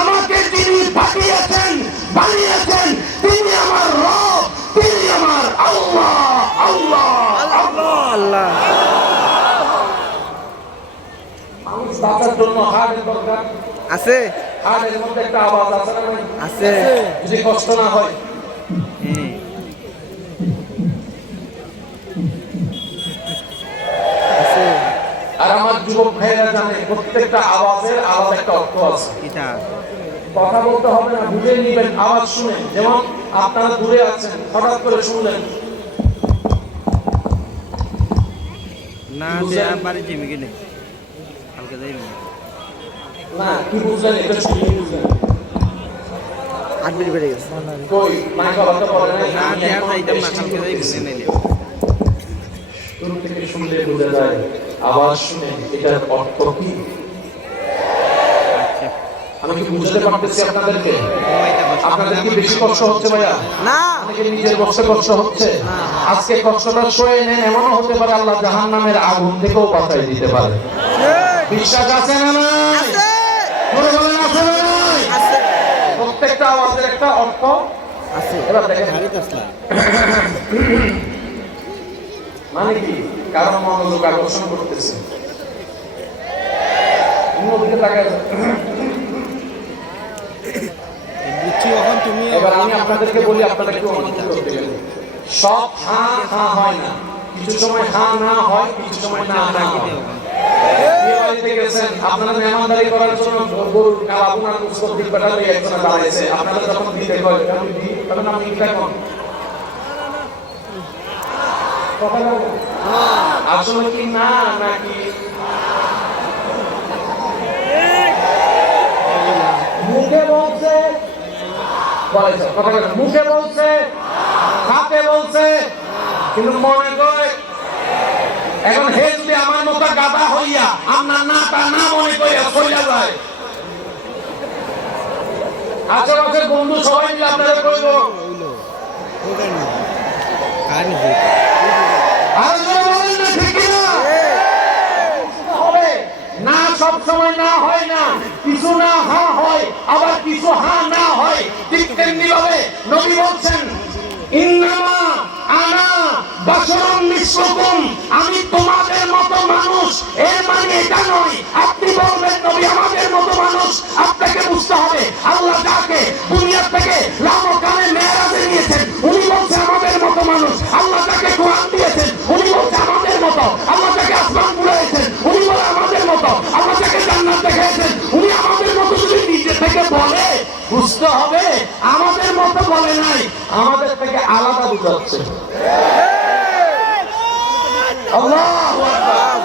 আমাকে যিনি পাঠিয়েছেন, বানিয়েছেন, তিনি আমার রব, তিনি আমার আল্লাহ, আল্লাহ, আল্লাহ, আল্লাহ। মানুষ বাঁচার জন্য হার্টের দরকার আছে হার্টের মধ্যে একটা আওয়াজ আছে না নাই? আছে। যদি কষ্ট না হয়, আছে আর আমার যুবক ভাইয়েরা জানে প্রত্যেকটা আওয়াজের আলাদা একটা অর্থ আছে। এটা কথা বলতে হবে না, বুঝে নিবেন আওয়াজ শুনে। যেমন আপনারা দূরে আছেন, হঠাৎ করে শুনলেন না দেয়া বাড়ি জিমি গেলে কালকে যাইব না, কি বুঝলেন এটা শুনে বুঝলেন? 8 মিনিট বেড়ে গেছে। কই মাইকা কথা বলে নাই, না আমি দেয়া এখন যাইতাম না, টেস্টিং কালকে যাইব করতেছি। নাইলে দূর থেকে শুনলে বোঝা যায় আওয়াজ শুনে এটার অর্থ কি। আচ্ছা আমি কি বুঝাতে পারতেছি আপনাদেরকে? আপনাদের কি বেশি কষ্ট হচ্ছে ভাইয়া? না অনেকের নিজের বসে কষ্ট হচ্ছে। আজকে কষ্টটা সয়ে নেন, এমনও হতে পারে আল্লাহ জাহান্নামের আগুন থেকেও বাঁচাই দিতে পারে। বিশ্বাস আছে না নাই? আছে জোরে বলেন আছে না নাই? আছে প্রত্যেকটা আওয়াজের একটা অর্থ। আছে। এবার দেখেন মানে কি, কারণ মনোযোগ আকর্ষণ করতেছে। অন্যদিকে তাকায় যান। বুঝছি এখন তুমি এবার আমি আপনাদেরকে বলি, আপনারা একটু অনুভব করতে গেলে সব হ্যাঁ হ্যাঁ হয় না, কিছু সময় হ্যাঁ না হয়, কিছু সময় না না হয়। বিয়ে বাড়িতে গেছেন, আপনারা মেহমানদারি করার জন্য গরুর কালাবুনার উৎসব দিক পাঠালে একজনে দাঁড়াইছে, আপনারা যখন দিতে কয় আমি দিই, তখন আমি এটা কম কথা বলবো। আসলে কি না নাকি মুখে বলছে, বলেছে কথা বলে, মুখে বলছে, হাতে বলছে, কিন্তু মনে করে এখন হে যদি আমার মতো গাদা হইয়া আমরা না তা না মনে করিয়া চইলা যায়। আশেপাশের বন্ধু সবাই মিলে আপনাদের কইব আর যারা বলেন না ঠিক কিনা? হবে না, সব সময় না হয় না, কিছু না হ্যাঁ হয়, আবার কিছু হ্যাঁ না হয়। ঠিক তেমনি ভাবে নবী বলছেন ইন্নামা আনা বাশারুম মিসলুকুম, আমি তোমাদের মতো মানুষ। এর মানে এটা নয় আপনি বলবেন নবী আমাদের মতো মানুষ। আপনাকে বুঝতে হবে আল্লাহ যাকে দুনিয়া থেকে লামকানে মেরাজে নিয়েছেন উনি বলছে আমাদের মতো মানুষ। আল্লাহ যাকে কোরআন দিয়েছেন উনি বলছে আমাদের মতো। আল্লাহ যাকে আসমান বুলাইছেন উনি বলে আমাদের মতো। আল্লাহ যাকে জান্নাত দেখাইছেন উনি আমাদের মতো। যদি নিজে থেকে বলে বুঝতে হবে আমাদের মতো বলে নাই, আমাদের থেকে আলাদা বুঝাচ্ছে। আল্লাহু আকবার।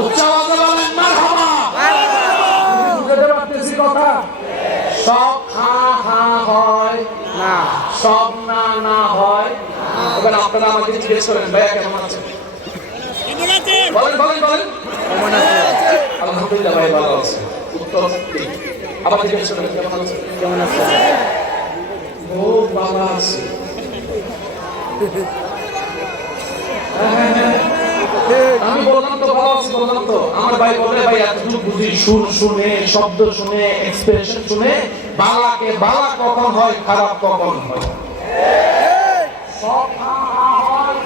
উচ্চ আওয়াজে বলেন মারহাবা। বুঝতে পারতেছি কথা? সব হ্যাঁ হ্যাঁ হয় না সব না না হয়। এবার আপনারা আমাকে জিজ্ঞেস করেন ভাইয়া কেমন আছেন? বলেন বলেন বলেন। কেমন আছে আলহামদুলিল্লাহ ভাই ভালো আছে। উত্তর ঠিক। আবার জিজ্ঞেস করেন কেমন আছেন? কেমন আছে খুব ভালো আছি। আমি বললাম তো ভালো আছি, বললাম তো। আমার ভাই বলে ভাই এতটুকু বুঝি, সুর শুনে, শব্দ শুনে, এক্সপ্রেশন শুনে বালাকে বালা কখন হয়, খারাপ কখন হয়। সব না না হয়,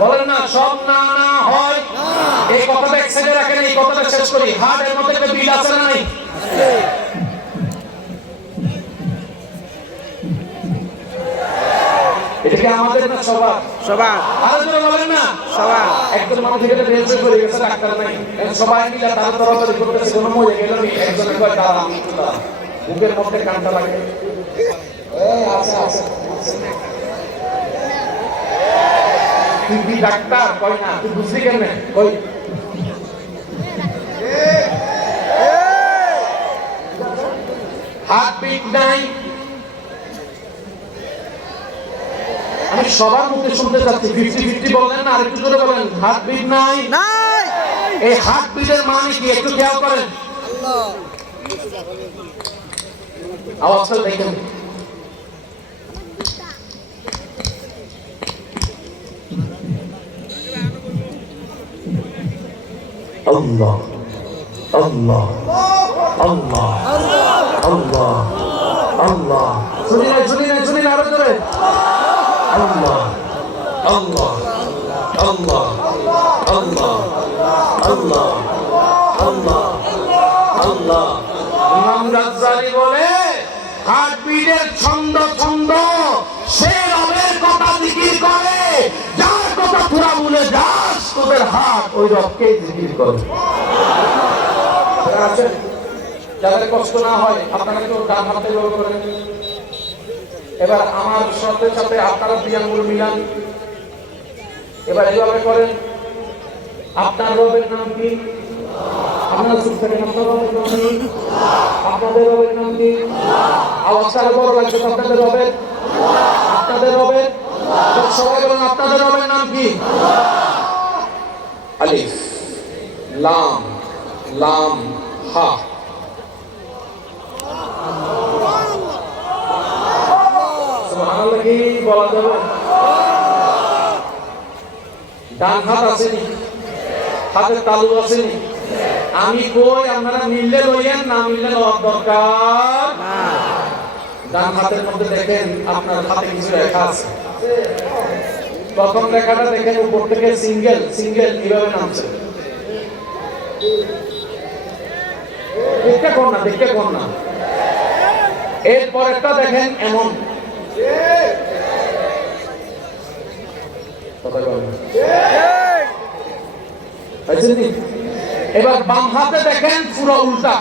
বলেন না সব না না হয়। এই কথাটা এক সাইডে রাখেন, এই কথাটা শেষ করি। হার্টের মধ্যে একটা বিল আছে না নাই? এটা কি আমাদের না সবার? সবার আরো জোরে বলেন না সবার একজন মানুষ এখানে বেঞ্চে করে গেছে, ডাক্তার নাই, এখন সবাই মিলে তার তরফে করতেছে, কোনো মজা গেল নি। একজনের কয় দাঁড়া আমি একটু দাঁড়া, বুকের মধ্যে কানটা লাগে। আছে আছে তুই কি ডাক্তার? কই না। তুই বুঝলি কেমনে? কই হার্ট বিট নাই। আমি সবার মুখে শুনতে চাচ্ছি 50-50 বলেন না, আরেকটু জোরে বলেন। হার্ট বিট নাই, নাই এই হার্টবিটের মানে কি একটু খেয়াল করেন। আওয়াজটা দেখেন। আল্লাহ আল্লাহ আল্লাহ আল্লাহ আল্লাহ, শুনি না আরো জোরে। আল্লাহ আল্লাহ আল্লাহ আল্লাহ আল্লাহ আল্লাহ আল্লাহ। ইমাম গাজ্জালি বলে হার্টবিটের ছন্দ ছন্দ সে রবের কথা জিকির করে যার কথা পুরা বলে যাস, তোদের হাত ওই রবকে জিকির করে। যাদের কষ্ট না হয় আপনারা কেউ ডান হাতে জোর করেন। এবার আমার সাথে সাথে আপনারা দুই আঙ্গুল মিলান। এবার এইভাবে করেন। আপনার রবের নাম কি? আপনারা চুপ থাকেন। আপনার রবের নাম কি? আপনাদের রবের নাম কি? আওয়াজটা বড় লাগছে। আপনাদের রবের, আপনাদের রবের সবাই বলেন আপনাদের রবের নাম কি? আলিফ লাম লাম হা। সুবহানাল্লাহ কি বলা যাবে? ডান হাত আসেনি, হাতে তালু আসেনি। আমি কই আপনারা মিললে লইয়েন, না মিললে লওয়ার দরকার। ডান হাতের মধ্যে দেখেন আপনার হাতে কিছু লেখা আছে। প্রথম লেখাটা দেখেন উপর থেকে সিঙ্গেল সিঙ্গেল কিভাবে নামছে। দেখতে কোন না। এর পরেরটা দেখেন এমন। এবার বাম হাতে দেখেন পুরো উল্টা।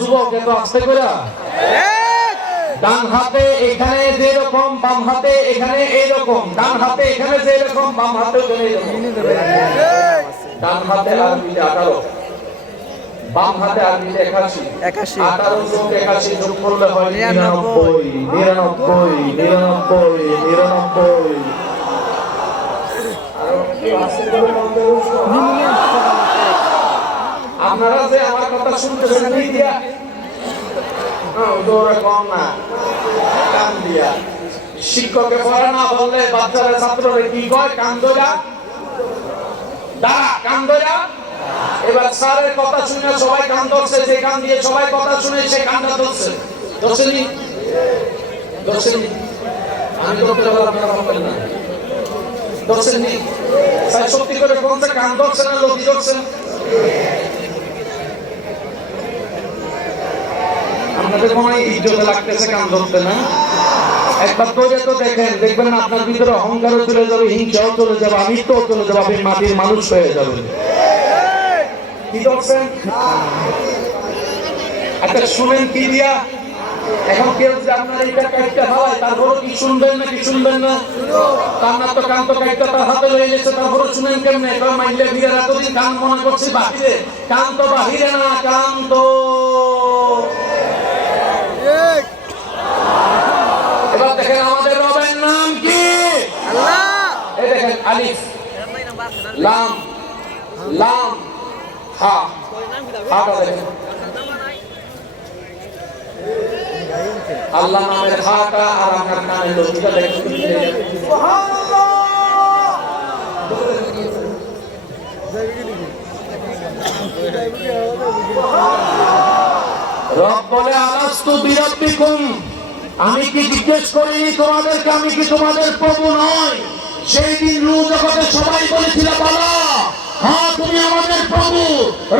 যুবক এত আস্তে করে। ডান হাতে এখানে যেরকম, বাম হাতে এখানে এইরকম। ডান হাতে এখানে যেরকম, বাম হাতে ডান হাতে আরবিতে 18, বাম হাতে আরবিতে 81। 18 যোগ 81 যোগ করলে হয় 99 99 99 99। আপনারা যে আমার কথা শুনতেছেন দিয়া কম না, কান দিয়া। শিক্ষকে পড়া না বললে বাচ্চারা ছাত্ররা কি কয়? কান ধরা দাঁড়া, কান ধরা। এবার স্যারের কথা শুনে সবাই কান ধরছে। যে কান দিয়ে সবাই কথা শুনে সে কানটা ধরছে। ধরছেনি? আমি ধরতে পারলাম, আপনারা ভাববেন না। ধরছেনি? তাই সত্যি করে কোনটা কান ধরছে না লতি ধরছেন? আপনাদের মনে হয় ইজ্জতে লাগতেছে কান ধরতে, না? একবার ধরে তো দেখেন, দেখবেন না আপনার ভিতরে অহংকারও চলে যাবে, হিংসাও চলে যাবে, আমিত্বও চলে যাবে, আপনি মাটির মানুষ হয়ে যাবেন। কি ধরছেন? আচ্ছা শুনেন কি দিয়া। এখন কেউ যে আপনার এইটা কাটতে হয়, তারপরও কি শুনবেন না? কি শুনবেন না? কান্না তো কান তো কাটতে তার হাতে লয়ে গেছে, তারপরও শুনেন কেমনে? এবার মাইলে ভিড়ে এতদিন কান মনে করছি বাহিরে। কান তো বাহিরে না, কান তো। এবার দেখেন আমাদের রবের নাম কি? আল্লাহ। এই দেখেন আলিফ লাম লাম হা। হাটা দেখেন আল্লাহ নামের হাটা আর আপনার কানের লতিটা দেখেন। সুবহানাল্লাহ। রব বলে আলাস্তু বিরাব্বিকুম, আমি কি জিজ্ঞেস করিনি তোমাদেরকে আমি কি তোমাদের প্রভু নয়? সেই দিন রূহ জগতে সবাই বলেছিল বলো হ্যাঁ তুমি আমাদের প্রভু।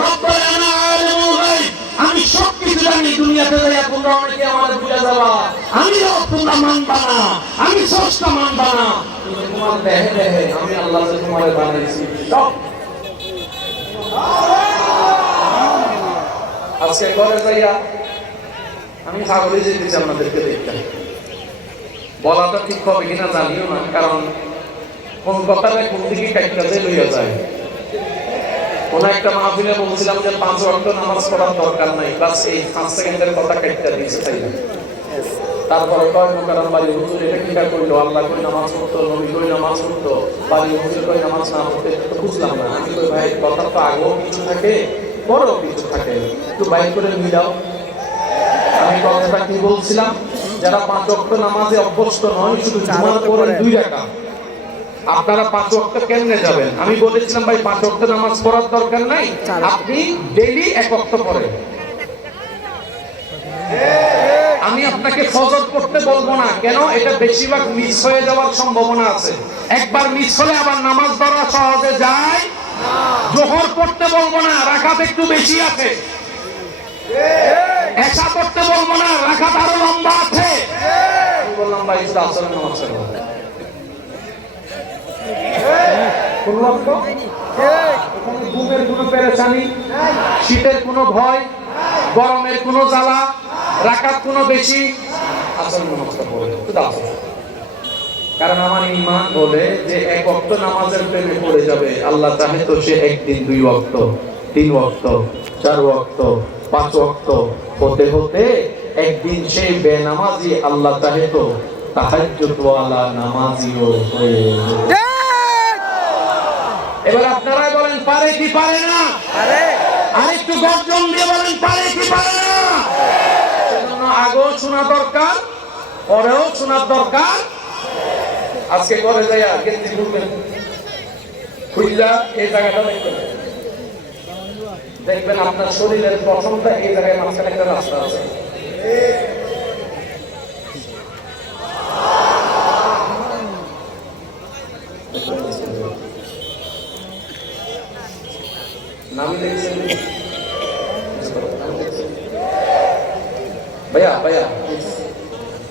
রব বলে আনা আলিমুল গায়ব, আমি সব কিছু জানি। দুনিয়াতে যাইয়া তোমরা অনেকে আমাদের বুঝে যাবা আমি রব, তোমরা মানবা না, আমি স্রষ্টা মানবা না। কিন্তু তোমার দেহে দেহে আমি আল্লাহ যে তোমাদের বানাইছি সব। আজকে ঘরে যাইয়া আমি ছাগলে যেতেছি আপনাদেরকে দেখতে। বলাটা ঠিক হবে কিনা জানিও না, কারণ কোন কথাটা কোন দিকে কাটতে লইয়া যায়। কোন একটা মাহফিলে বলছিলাম যে 5 ওয়াক্ত নামাজ পড়ার দরকার নাই, বাস এই 5 সেকেন্ডের কথা কাটতে দিয়েছে। তাই না? তারপরে কয় মুকাররম বাড়ি হুজুর এটা কিটা কইলো, আল্লাহ কই নামাজ পড়তো, নবী কই নামাজ পড়তো, বাড়ি হুজুর কই নামাজ না পড়তে, তো বুঝলাম না। আমি কই ভাই কথা তো আগেও কিছু থাকে পরেও কিছু থাকে, একটু বাইর করে মিলাও। আমি কথাটা কি বলছিলাম, যারা 5 ওয়াক্ত নামাজে অভ্যস্ত নয়, শুধু জুমার পরে 2 রাকাত, আপনারা 5 ওয়াক্ত কেমনে যাবেন? আমি বলেছিলাম ভাই 5 ওয়াক্ত নামাজ পড়ার দরকার নাই, আপনি ডেইলি 1 ওয়াক্ত পড়েন। আমি আপনাকে ফজর পড়তে বলবো না, কেন? এটা বেশিরভাগ মিস হয়ে যাওয়ার সম্ভাবনা আছে। একবার মিস হলে আবার নামাজ ধরা সহজে যায় না। যোহর পড়তে বলবো না, রাকাত একটু বেশি আছে। এশা পড়তে বলবো না, রাকাত আরো লম্বা আছে। আমি বললাম ভাই শুধু আসরের নামাজ পড়বো। কোন অর্থ? এখানে ঘুমের কোনো পেরেশানি, শীতের কোনো ভয়, গরমের কোনো জ্বালা, রাকাত কোনো বেশি, আসরের নামাজটা পড়বে শুধু আসর। কারণ আমার ঈমান বলে যে 1 ওয়াক্ত নামাজের প্রেমে পড়ে যাবে, আল্লাহ চাহে তো সে একদিন 2 ওয়াক্ত, 3 ওয়াক্ত, 4 ওয়াক্ত, 5 ওয়াক্ত হতে হতে একদিন সেই বেনামাজি আল্লাহ চাহে তো তাহাজ্জুদ ওয়ালা নামাজিও হয়ে যাবে। এবার আপনারাই বলেন পারে কি পারে না? পারে। আরেকটু গর্জন দিয়ে বলেন পারে কি পারে না? সেজন্য আগেও শোনা দরকার, পরেও শোনার দরকার। আজকে ঘরে যাইয়া গেঞ্জি খুলবেন, খুললা এই জায়গাটা দেখবেন, দেখবেন আপনার শরীরের প্রথমটা এই জায়গায় মাঝখানে একটা রাস্তা আছে। নামি দেখছেন ভাইয়া? ভাইয়া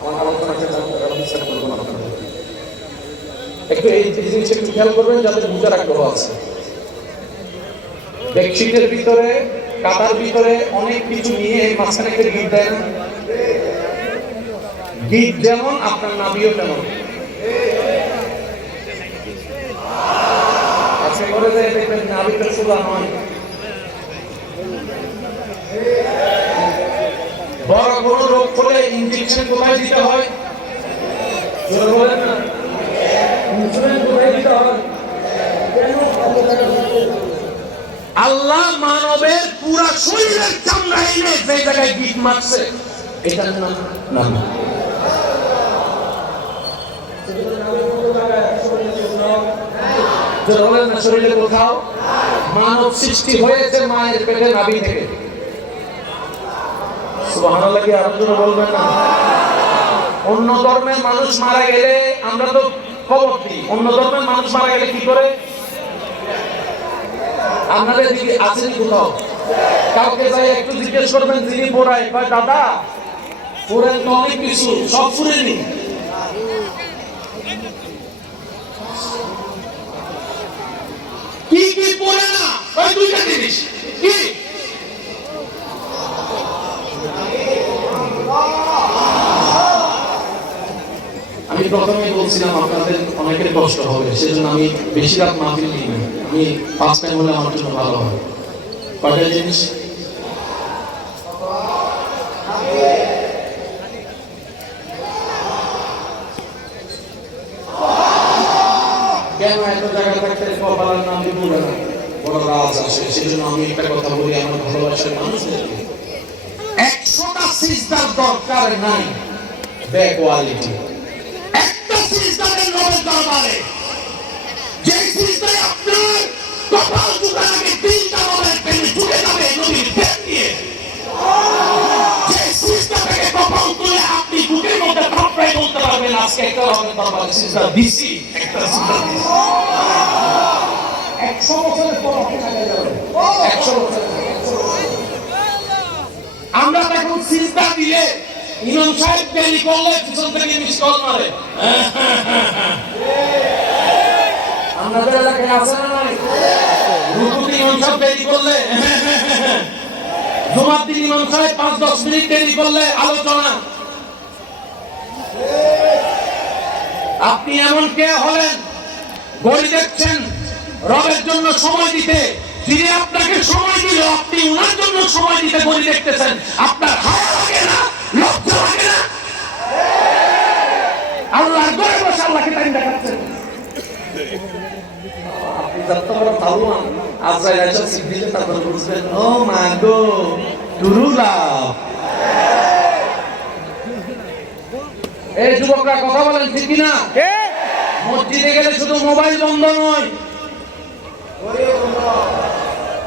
আমার আলোচনা একটু এই জিনিসটা একটু খেয়াল করবেন, যাদের বুঝার আগ্রহ আছে। বেডশিটের ভিতরে, কাঁথার ভিতরে অনেক কিছু নিয়ে মাঝখানে একটা গিট দেন। গিট যেমন আপনার নাভিও তেমন। আজকে করে যায় দেখবেন নাভিটা সোজা নয়। বড় কোনো রোগ হলে ইনজেকশন কোথায় দিতে হয়? বলেন না, ইনসুলিন কোথায় দিতে হয়? আল্লাহ মানবের পুরা শরীরের চামড়া এনে যে জায়গায় গিট মারছে, এটার নাম নাম। শরীরে কোথাও মানব সৃষ্টি হয়েছে মায়ের পেটে নাভি থেকে। সুবহানাল্লাহ কি আরেকজন বলবেন না? অন্য ধর্মের মানুষ মারা গেলে আমরা তো খবর দিই, অন্য ধর্মের মানুষ মারা গেলে কি করে? আপনাদের দিকে আছে কোথাও? কাউকে যাই একটু জিজ্ঞেস করবেন, যিনি পড়ায় বা দাদা পড়েন তো অনেক কিছু, সব শুনেনি। কি কি পড়ে না? ওই দুইটা জিনিস কি? আমি প্রথমেই বলছিলাম আপনাদের অনেকের কষ্ট হবে, সেজন্য আমি বেশি রাত মাহফিল নিই না। আমি 5 টাইম হলে আমার জন্য ভালো হয়। কয়টা জিনিস? কেন এত জায়গা থাকতে কপালের নাম দিয়ে বলে না, বড় রাজ আসে। সেজন্য আমি একটা কথা বলি আমার ভালোবাসার মানুষদেরকে, 100টা সিজদার দরকার নাই বেকোয়ালিটি। একটা সিজদারের নবুয়ত দরবারে, যে সিজদায় আপনার কপাল ঝুঁকার আগে 3টা নবের প্রেমে ঝুঁকে যাবে নবীর প্রেম নিয়ে, যে সিজদা থেকে কপাল তুলে আপনি বুকের মধ্যে থাপড়াই বলতে পারবেন আজকে একটা নবের দরবারে সিজদা দিছি, একটা সিজদা দিছি। 100 বছরের পর আপনি আগে যাবেন, 100 বছর। আমরা এখন সিজদা দিলে ইমাম সাহেব দেরি করলে পিছন থেকে মিস কল মারে। আমাদের এলাকায় আছে না নাই? রুকুতে ইমাম সাহেব দেরি করলে, জুমার দিন ইমাম সাহেব 5-10 মিনিট দেরি করলে আলোচনা। আপনি এমন কে হলেন ঘড়ি দেখছেন রবের জন্য সময় দিতে, যিনি আপনাকে সময় দিল আপনি উনার জন্য সময় দিতে ঘড়ি দেখতেছেন। আপনার হায়া লাগে না? লজ্জা লাগে না? আল্লাহর ঘরে বসে আল্লাহকে টাইম দেখাচ্ছেন। আপনি যত বড় তালুয়ান আজরাইল এসে সিদ্দিকে তারপরে বুঝবেন ও মা গো টুরুলা। এই যুবকরা কথা বলেন ঠিক কি না? মসজিদে গেলে শুধু মোবাইল বন্ধ নয়,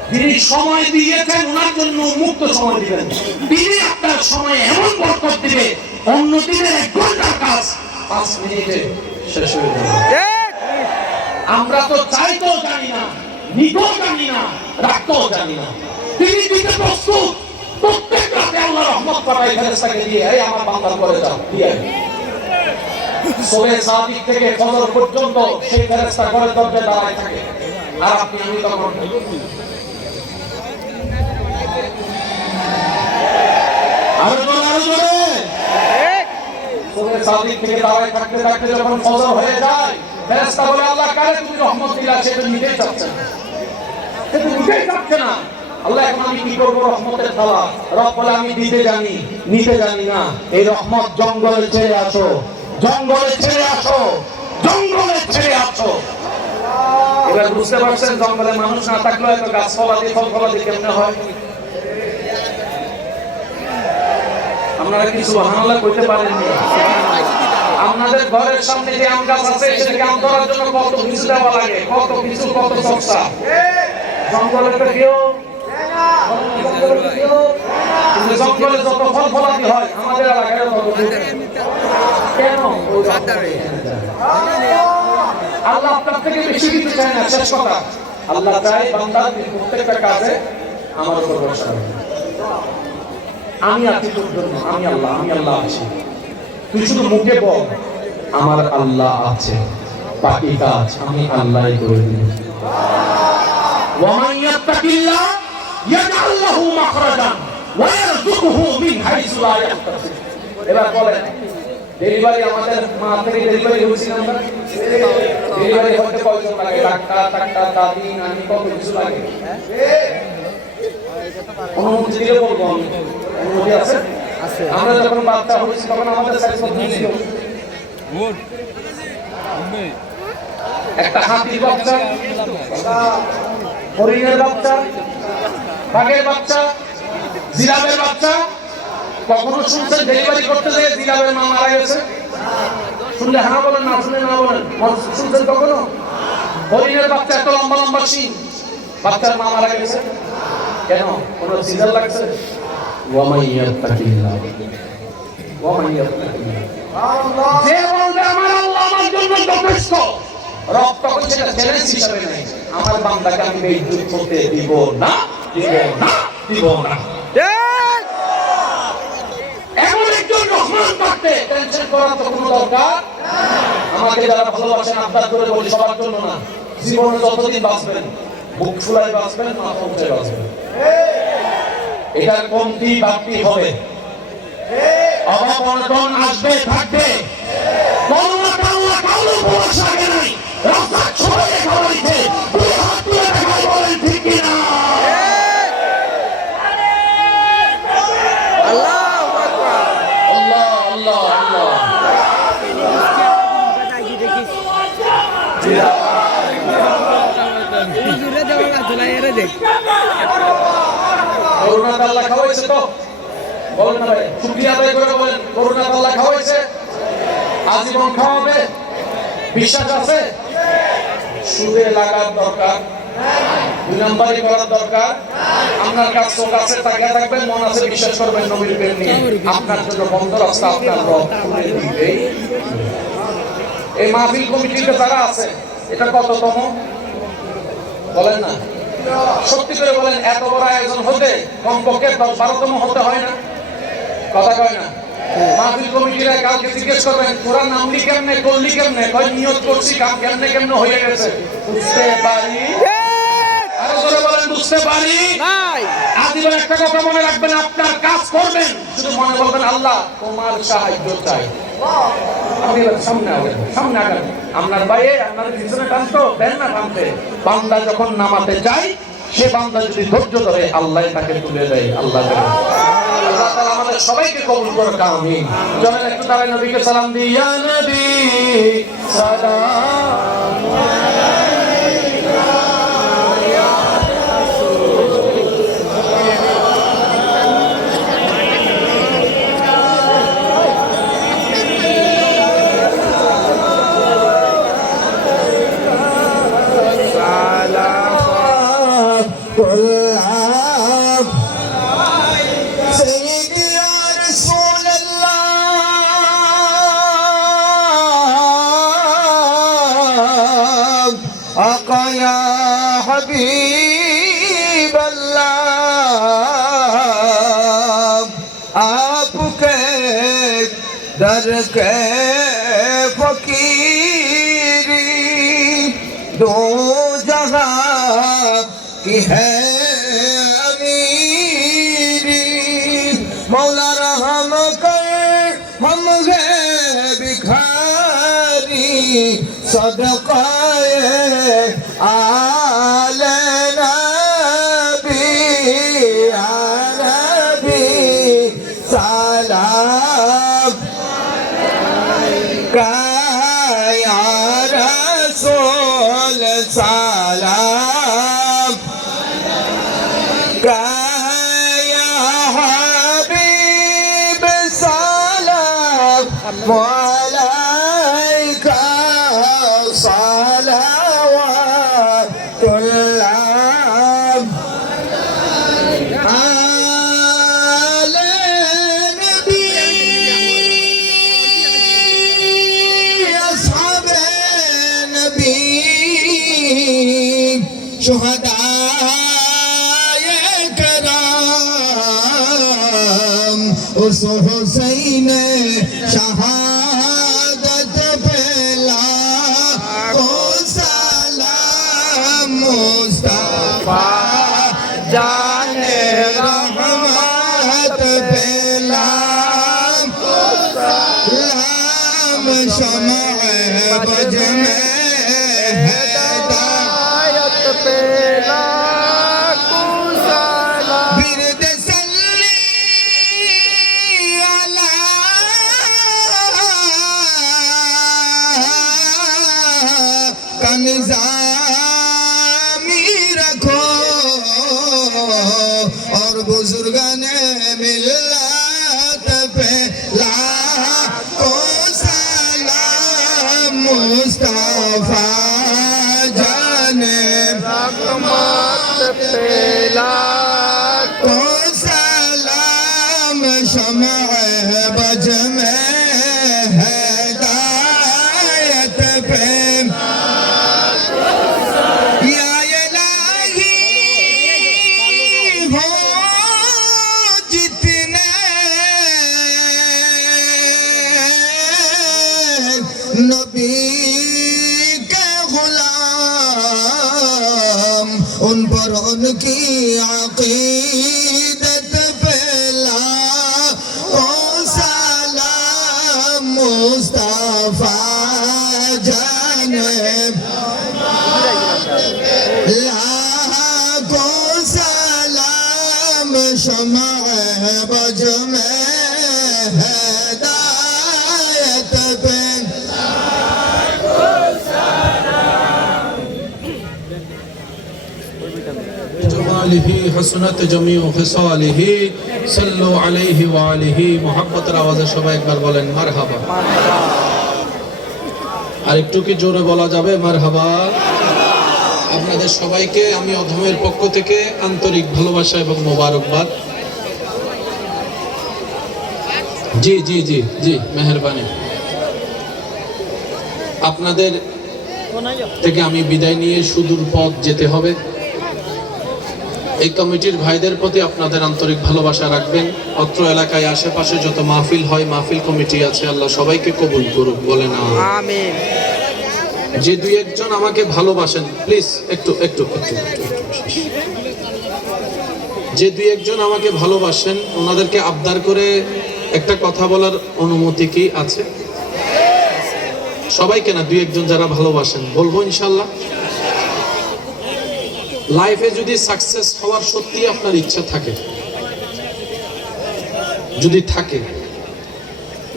তিনি সময় দিয়েছেন ওনার জন্য মুক্ত সময় দিবেন। তিনি আপনার সময় এমন বরকত দিবে অন্য দিনের 1 ঘন্টার কাজ 5 মিনিটে শেষ হয়ে যাবে। আমরা তো চাইতেও জানি না, নিতেও জানি না, রাখতেও জানি না। তিনি দিতে প্রস্তুত। প্রত্যেক রাতে আল্লাহ রহমত পাঠায় ফেরেশতাকে দিয়ে, এই আমার বান্দার করে যাও দিয়ে। সুবহে সাদিক থেকে ফজর পর্যন্ত সেই ফেরেশতা ঘরের দরজায় দাঁড়ায় থাকে। আর আপনি আমি তখন সুবহে সাদিক থেকে দাঁড়ায় থাকতে থাকতে যখন ফজর হয়ে যায়, ফেরেশতা বলে আল্লাহ কারে তুমি রহমত দিলা, সেটা নিতেই চাচ্ছে না, সেটা নিতেই চাচ্ছে না। আল্লাহ এখন আমি কি করবো রহমতের থালা? রব বলে আমি দিতে জানি, নিতে জানি না। এই রহমত জঙ্গলে ছেড়ে আসো, জঙ্গলে ছেড়ে আসো, জঙ্গলে ছেড়ে আসো। এবার বুঝতে পারছেন জঙ্গলে মানুষ না থাকলেও এত গাছপালা দিয়ে ফল ফলা দিয়ে কেমনে হয়? আপনারা কি সুবহানাল্লাহ কইতে পারেননি? আপনাদের ঘরের সামনে যে আম গাছ আছে সেটাকে আম ধরার জন্য কত কিছু দেওয়া লাগে, কত কিছু, কত সস্তা। জঙ্গলে তো কেউ জঙ্গলে যত ফল ফলাদি হয় আমাদের এলাকায় কেন? আল্লাহ আপনার থেকে বেশি কিছু চায় না। শেষ কথা, আল্লাহ চায় বান্দার প্রত্যেকটা কাজে আমার উপর ভরসা রাখে। আমি আছি তোর জন্য, আমি আল্লাহ, আমি আল্লাহ আছি। তুই শুধু মুখে বল আমার আল্লাহ আছে, বাকি কাজ আমি আল্লাহই করে দিব। ওয়া মান ইয়াত্তাকিল্লাহ ইয়াজআল লাহু মাখরাজান ওয়া ইয়ারযুকুহু মিন হাইসু লা ইয়াহতাসিব। এবার বলেন ডেলিভারি আমাদের মা থেকে ডেলিভারি হইছে না? ডেলিভারি হতে কয়জন লাগে? ডাক্তার, দাদি, নানি, কত কিছু লাগে। অনুমতি দিলে বলবো আমি, অনুমতি আছে? আমরা যখন বাচ্চা হয়েছি তখন আমাদের সাইজ কত ছিল? একটা হাতির বাচ্চা, হরিণের বাচ্চা, বাঘের বাচ্চা, জিরাফের বাচ্চা। কখনো শুনছেন ডেলিভারি করতে যেয়ে জিরাফের মা মারা গেছে? শুনলে হ্যাঁ বলেন, না শুনলে না বলেন। শুনছেন কখনো? হরিণের বাচ্চা এত লম্বা লম্বা শিং, বাচ্চার মা মারা গেছে কেন? কোন সিজার লাগছে? ওয়া মান ইয়াত্তাকিল্লাহ, ওয়া মান ইয়াত্তাকিল্লাহ, যে বলবে আমার আল্লাহ আমার জন্য যথেষ্ট, রব তখন সেটা চ্যালেঞ্জ হিসাবে নেয়। আমার বান্দাকে আমি বেইজ্জত করতে দিব না, দিব না, দিব না। এমন একজন রহমান থাকতে টেনশন করার তো কোনো দরকার। আমাকে যারা ভালোবাসেন আবদার করে বলি সবার জন্য না, জীবনে যতদিন বাঁচবেন বুক ফুলাই বাঁচবেন, মাথা উঠে বাঁচবেন। এটার কমতি বাড়তি হবে, অভাব অনটন আসবে থাকবে। করোনা কাল্লা কালো ভরসা আগে নাই, রাস্তা ছড়িয়ে খাওয়াইছে, দুই হাত তুলে দেখাই বলেন ঠিক কিনা? আল্লাহু আকবার, আল্লাহ আল্লাহ আল্লাহ। করোনা কাল্লা খাওয়াইছে তো বলেন না ভাই, শুকরিয়া আদায় করে বলেন করোনা কাল্লা খাওয়াইছে, আজীবন খাওয়াবে। বিশ্বাস আছে? সুদে লাগার দরকার, 2 নাম্বারই করার দরকার। আপনার কাছে চোখ আছে, তাকিয়ে থাকবেন, মন আছে, বিশ্বাস করবেন নবীর প্রেম নিয়ে আপনার জন্য বন্ধ রাস্তা আপনার রব খুলে দিবে। এই মাহফিল কমিটিতে যারা আছে এটা কততম বলেন না? সত্যি করে বলেন, এত বড় আয়োজন হতে কমপক্ষে 10-12তম হতে হয় না? কথা কয় না? মাহফিল কমিটিরা কালকে জিজ্ঞেস করবেন তোরা নামলি কেমনে, করলি কেমনে? কয় নিয়ত করছি, কাম কেমনে কেমনে হয়ে গেছে বুঝতে পারি। আরো জোরে বলেন বুঝতে পারি। আজীবন একটা কথা মনে রাখবেন, আপনার কাজ করবেন শুধু মনে বলবেন আল্লাহ তোমার সাহায্য চাই। আপনি সামনে আগান, সামনে আগান। আপনার বাইরে আপনার পিছনে টানতো দেন না টানতে। বান্দা যখন নামাতে যায় সে বান্দা যদি ধৈর্য ধরে আল্লাহ তাকে তুলে দেয়। আল্লাহ আল্লাহ তাআলা আমাদের সবাইকে কবুল করুক আমিন চলেন একটু দাঁড়ায় নবীকে সালাম দিই ইয়া নবী সালাম आका या हबीब अल्लाह आपके दर के फकीरी दो जहां की है अमीरी मौला रहम कर हम हैं भिखारी सदक़ाए आले नबी सलाम का या रसूल सलाम का या हबीब सलाम अलैका सलावातुल्लाह आले नबी अस्हाबे नबी शुहदाए कराम उस हुसैन शहादत पेला ओ सलाम मुस्तफा जाने रहमत पेला सलाम शमअ बज में हिदायत पेला बिरद सल्ली अला का निज़ामी रखो और बुजुर्गाने मिल्लत पे लाखों सलाम मुस्तफा जाने रहमत पे लाखों सलाम शमअ बज में हिदायत पे या इलाही हो जितने नबी के गुलाम उन पर उनकी अकीदत पे लाखों सलाम मुस्तफा जाने लाखों सलाम शमअ बज में हिदायत पे जमालिही हसनत जमीउ खिसालिही सल्लु अलैहि व आलिही মুহাব্বতের আওয়াজে সবাই একবার বলেন মারহাবা আর একটু কি জোরে বলা যাবে মারহাবা আপনাদের সবাইকে আমি অধমের পক্ষ থেকে আন্তরিক ভালোবাসা এবং মোবারকবাদ জি জি জি জি মেহেরবানি আপনাদের থেকে আমি বিদায় নিয়ে সুদূর পথ যেতে হবে এই কমিটির ভাইদের প্রতি আপনাদের আন্তরিক ভালোবাসা রাখবেন অত্র এলাকায় আশেপাশে যত মাহফিল হয় মাহফিল কমিটি আছে আল্লাহ সবাইকে কবুল করুক বলেন আমিন যে দুই একজন আমাকে ভালোবাসেন প্লিজ একটু একটু একটু যে দুই একজন আমাকে ভালোবাসেন ওনাদেরকে আবদার করে একটা কথা বলার অনুমতি কি আছে সবাইকে না দুই একজন যারা ভালোবাসেন বলবো ইনশাআল্লাহ লাইফে যদি সাকসেস হওয়ার সত্যি আপনার ইচ্ছা থাকে যদি থাকে,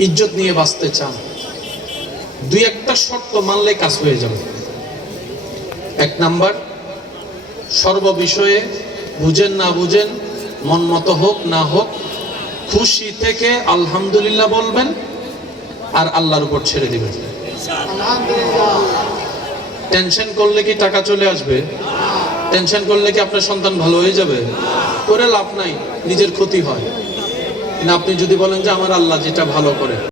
ইজ্জত নিয়ে বাঁচতে চান, দুই একটা শর্ত মানলে কাজ হয়ে যাবে। এক নাম্বার, সর্ববিষয়ে বুঝেন না বুঝেন, মন মতো হোক না হোক, খুশি থেকে আলহামদুলিল্লাহ বলবেন আর আল্লাহর উপর ছেড়ে দিবেন। টেনশন করলে কি টাকা চলে আসবে? টেনশন করলে কি আপনার সন্তান ভালো হয়ে যাবে? করে লাভ নাই, নিজের ক্ষতি হয়। আপনি যদি বলেন যে আমার আল্লাহ যেটা ভালো করে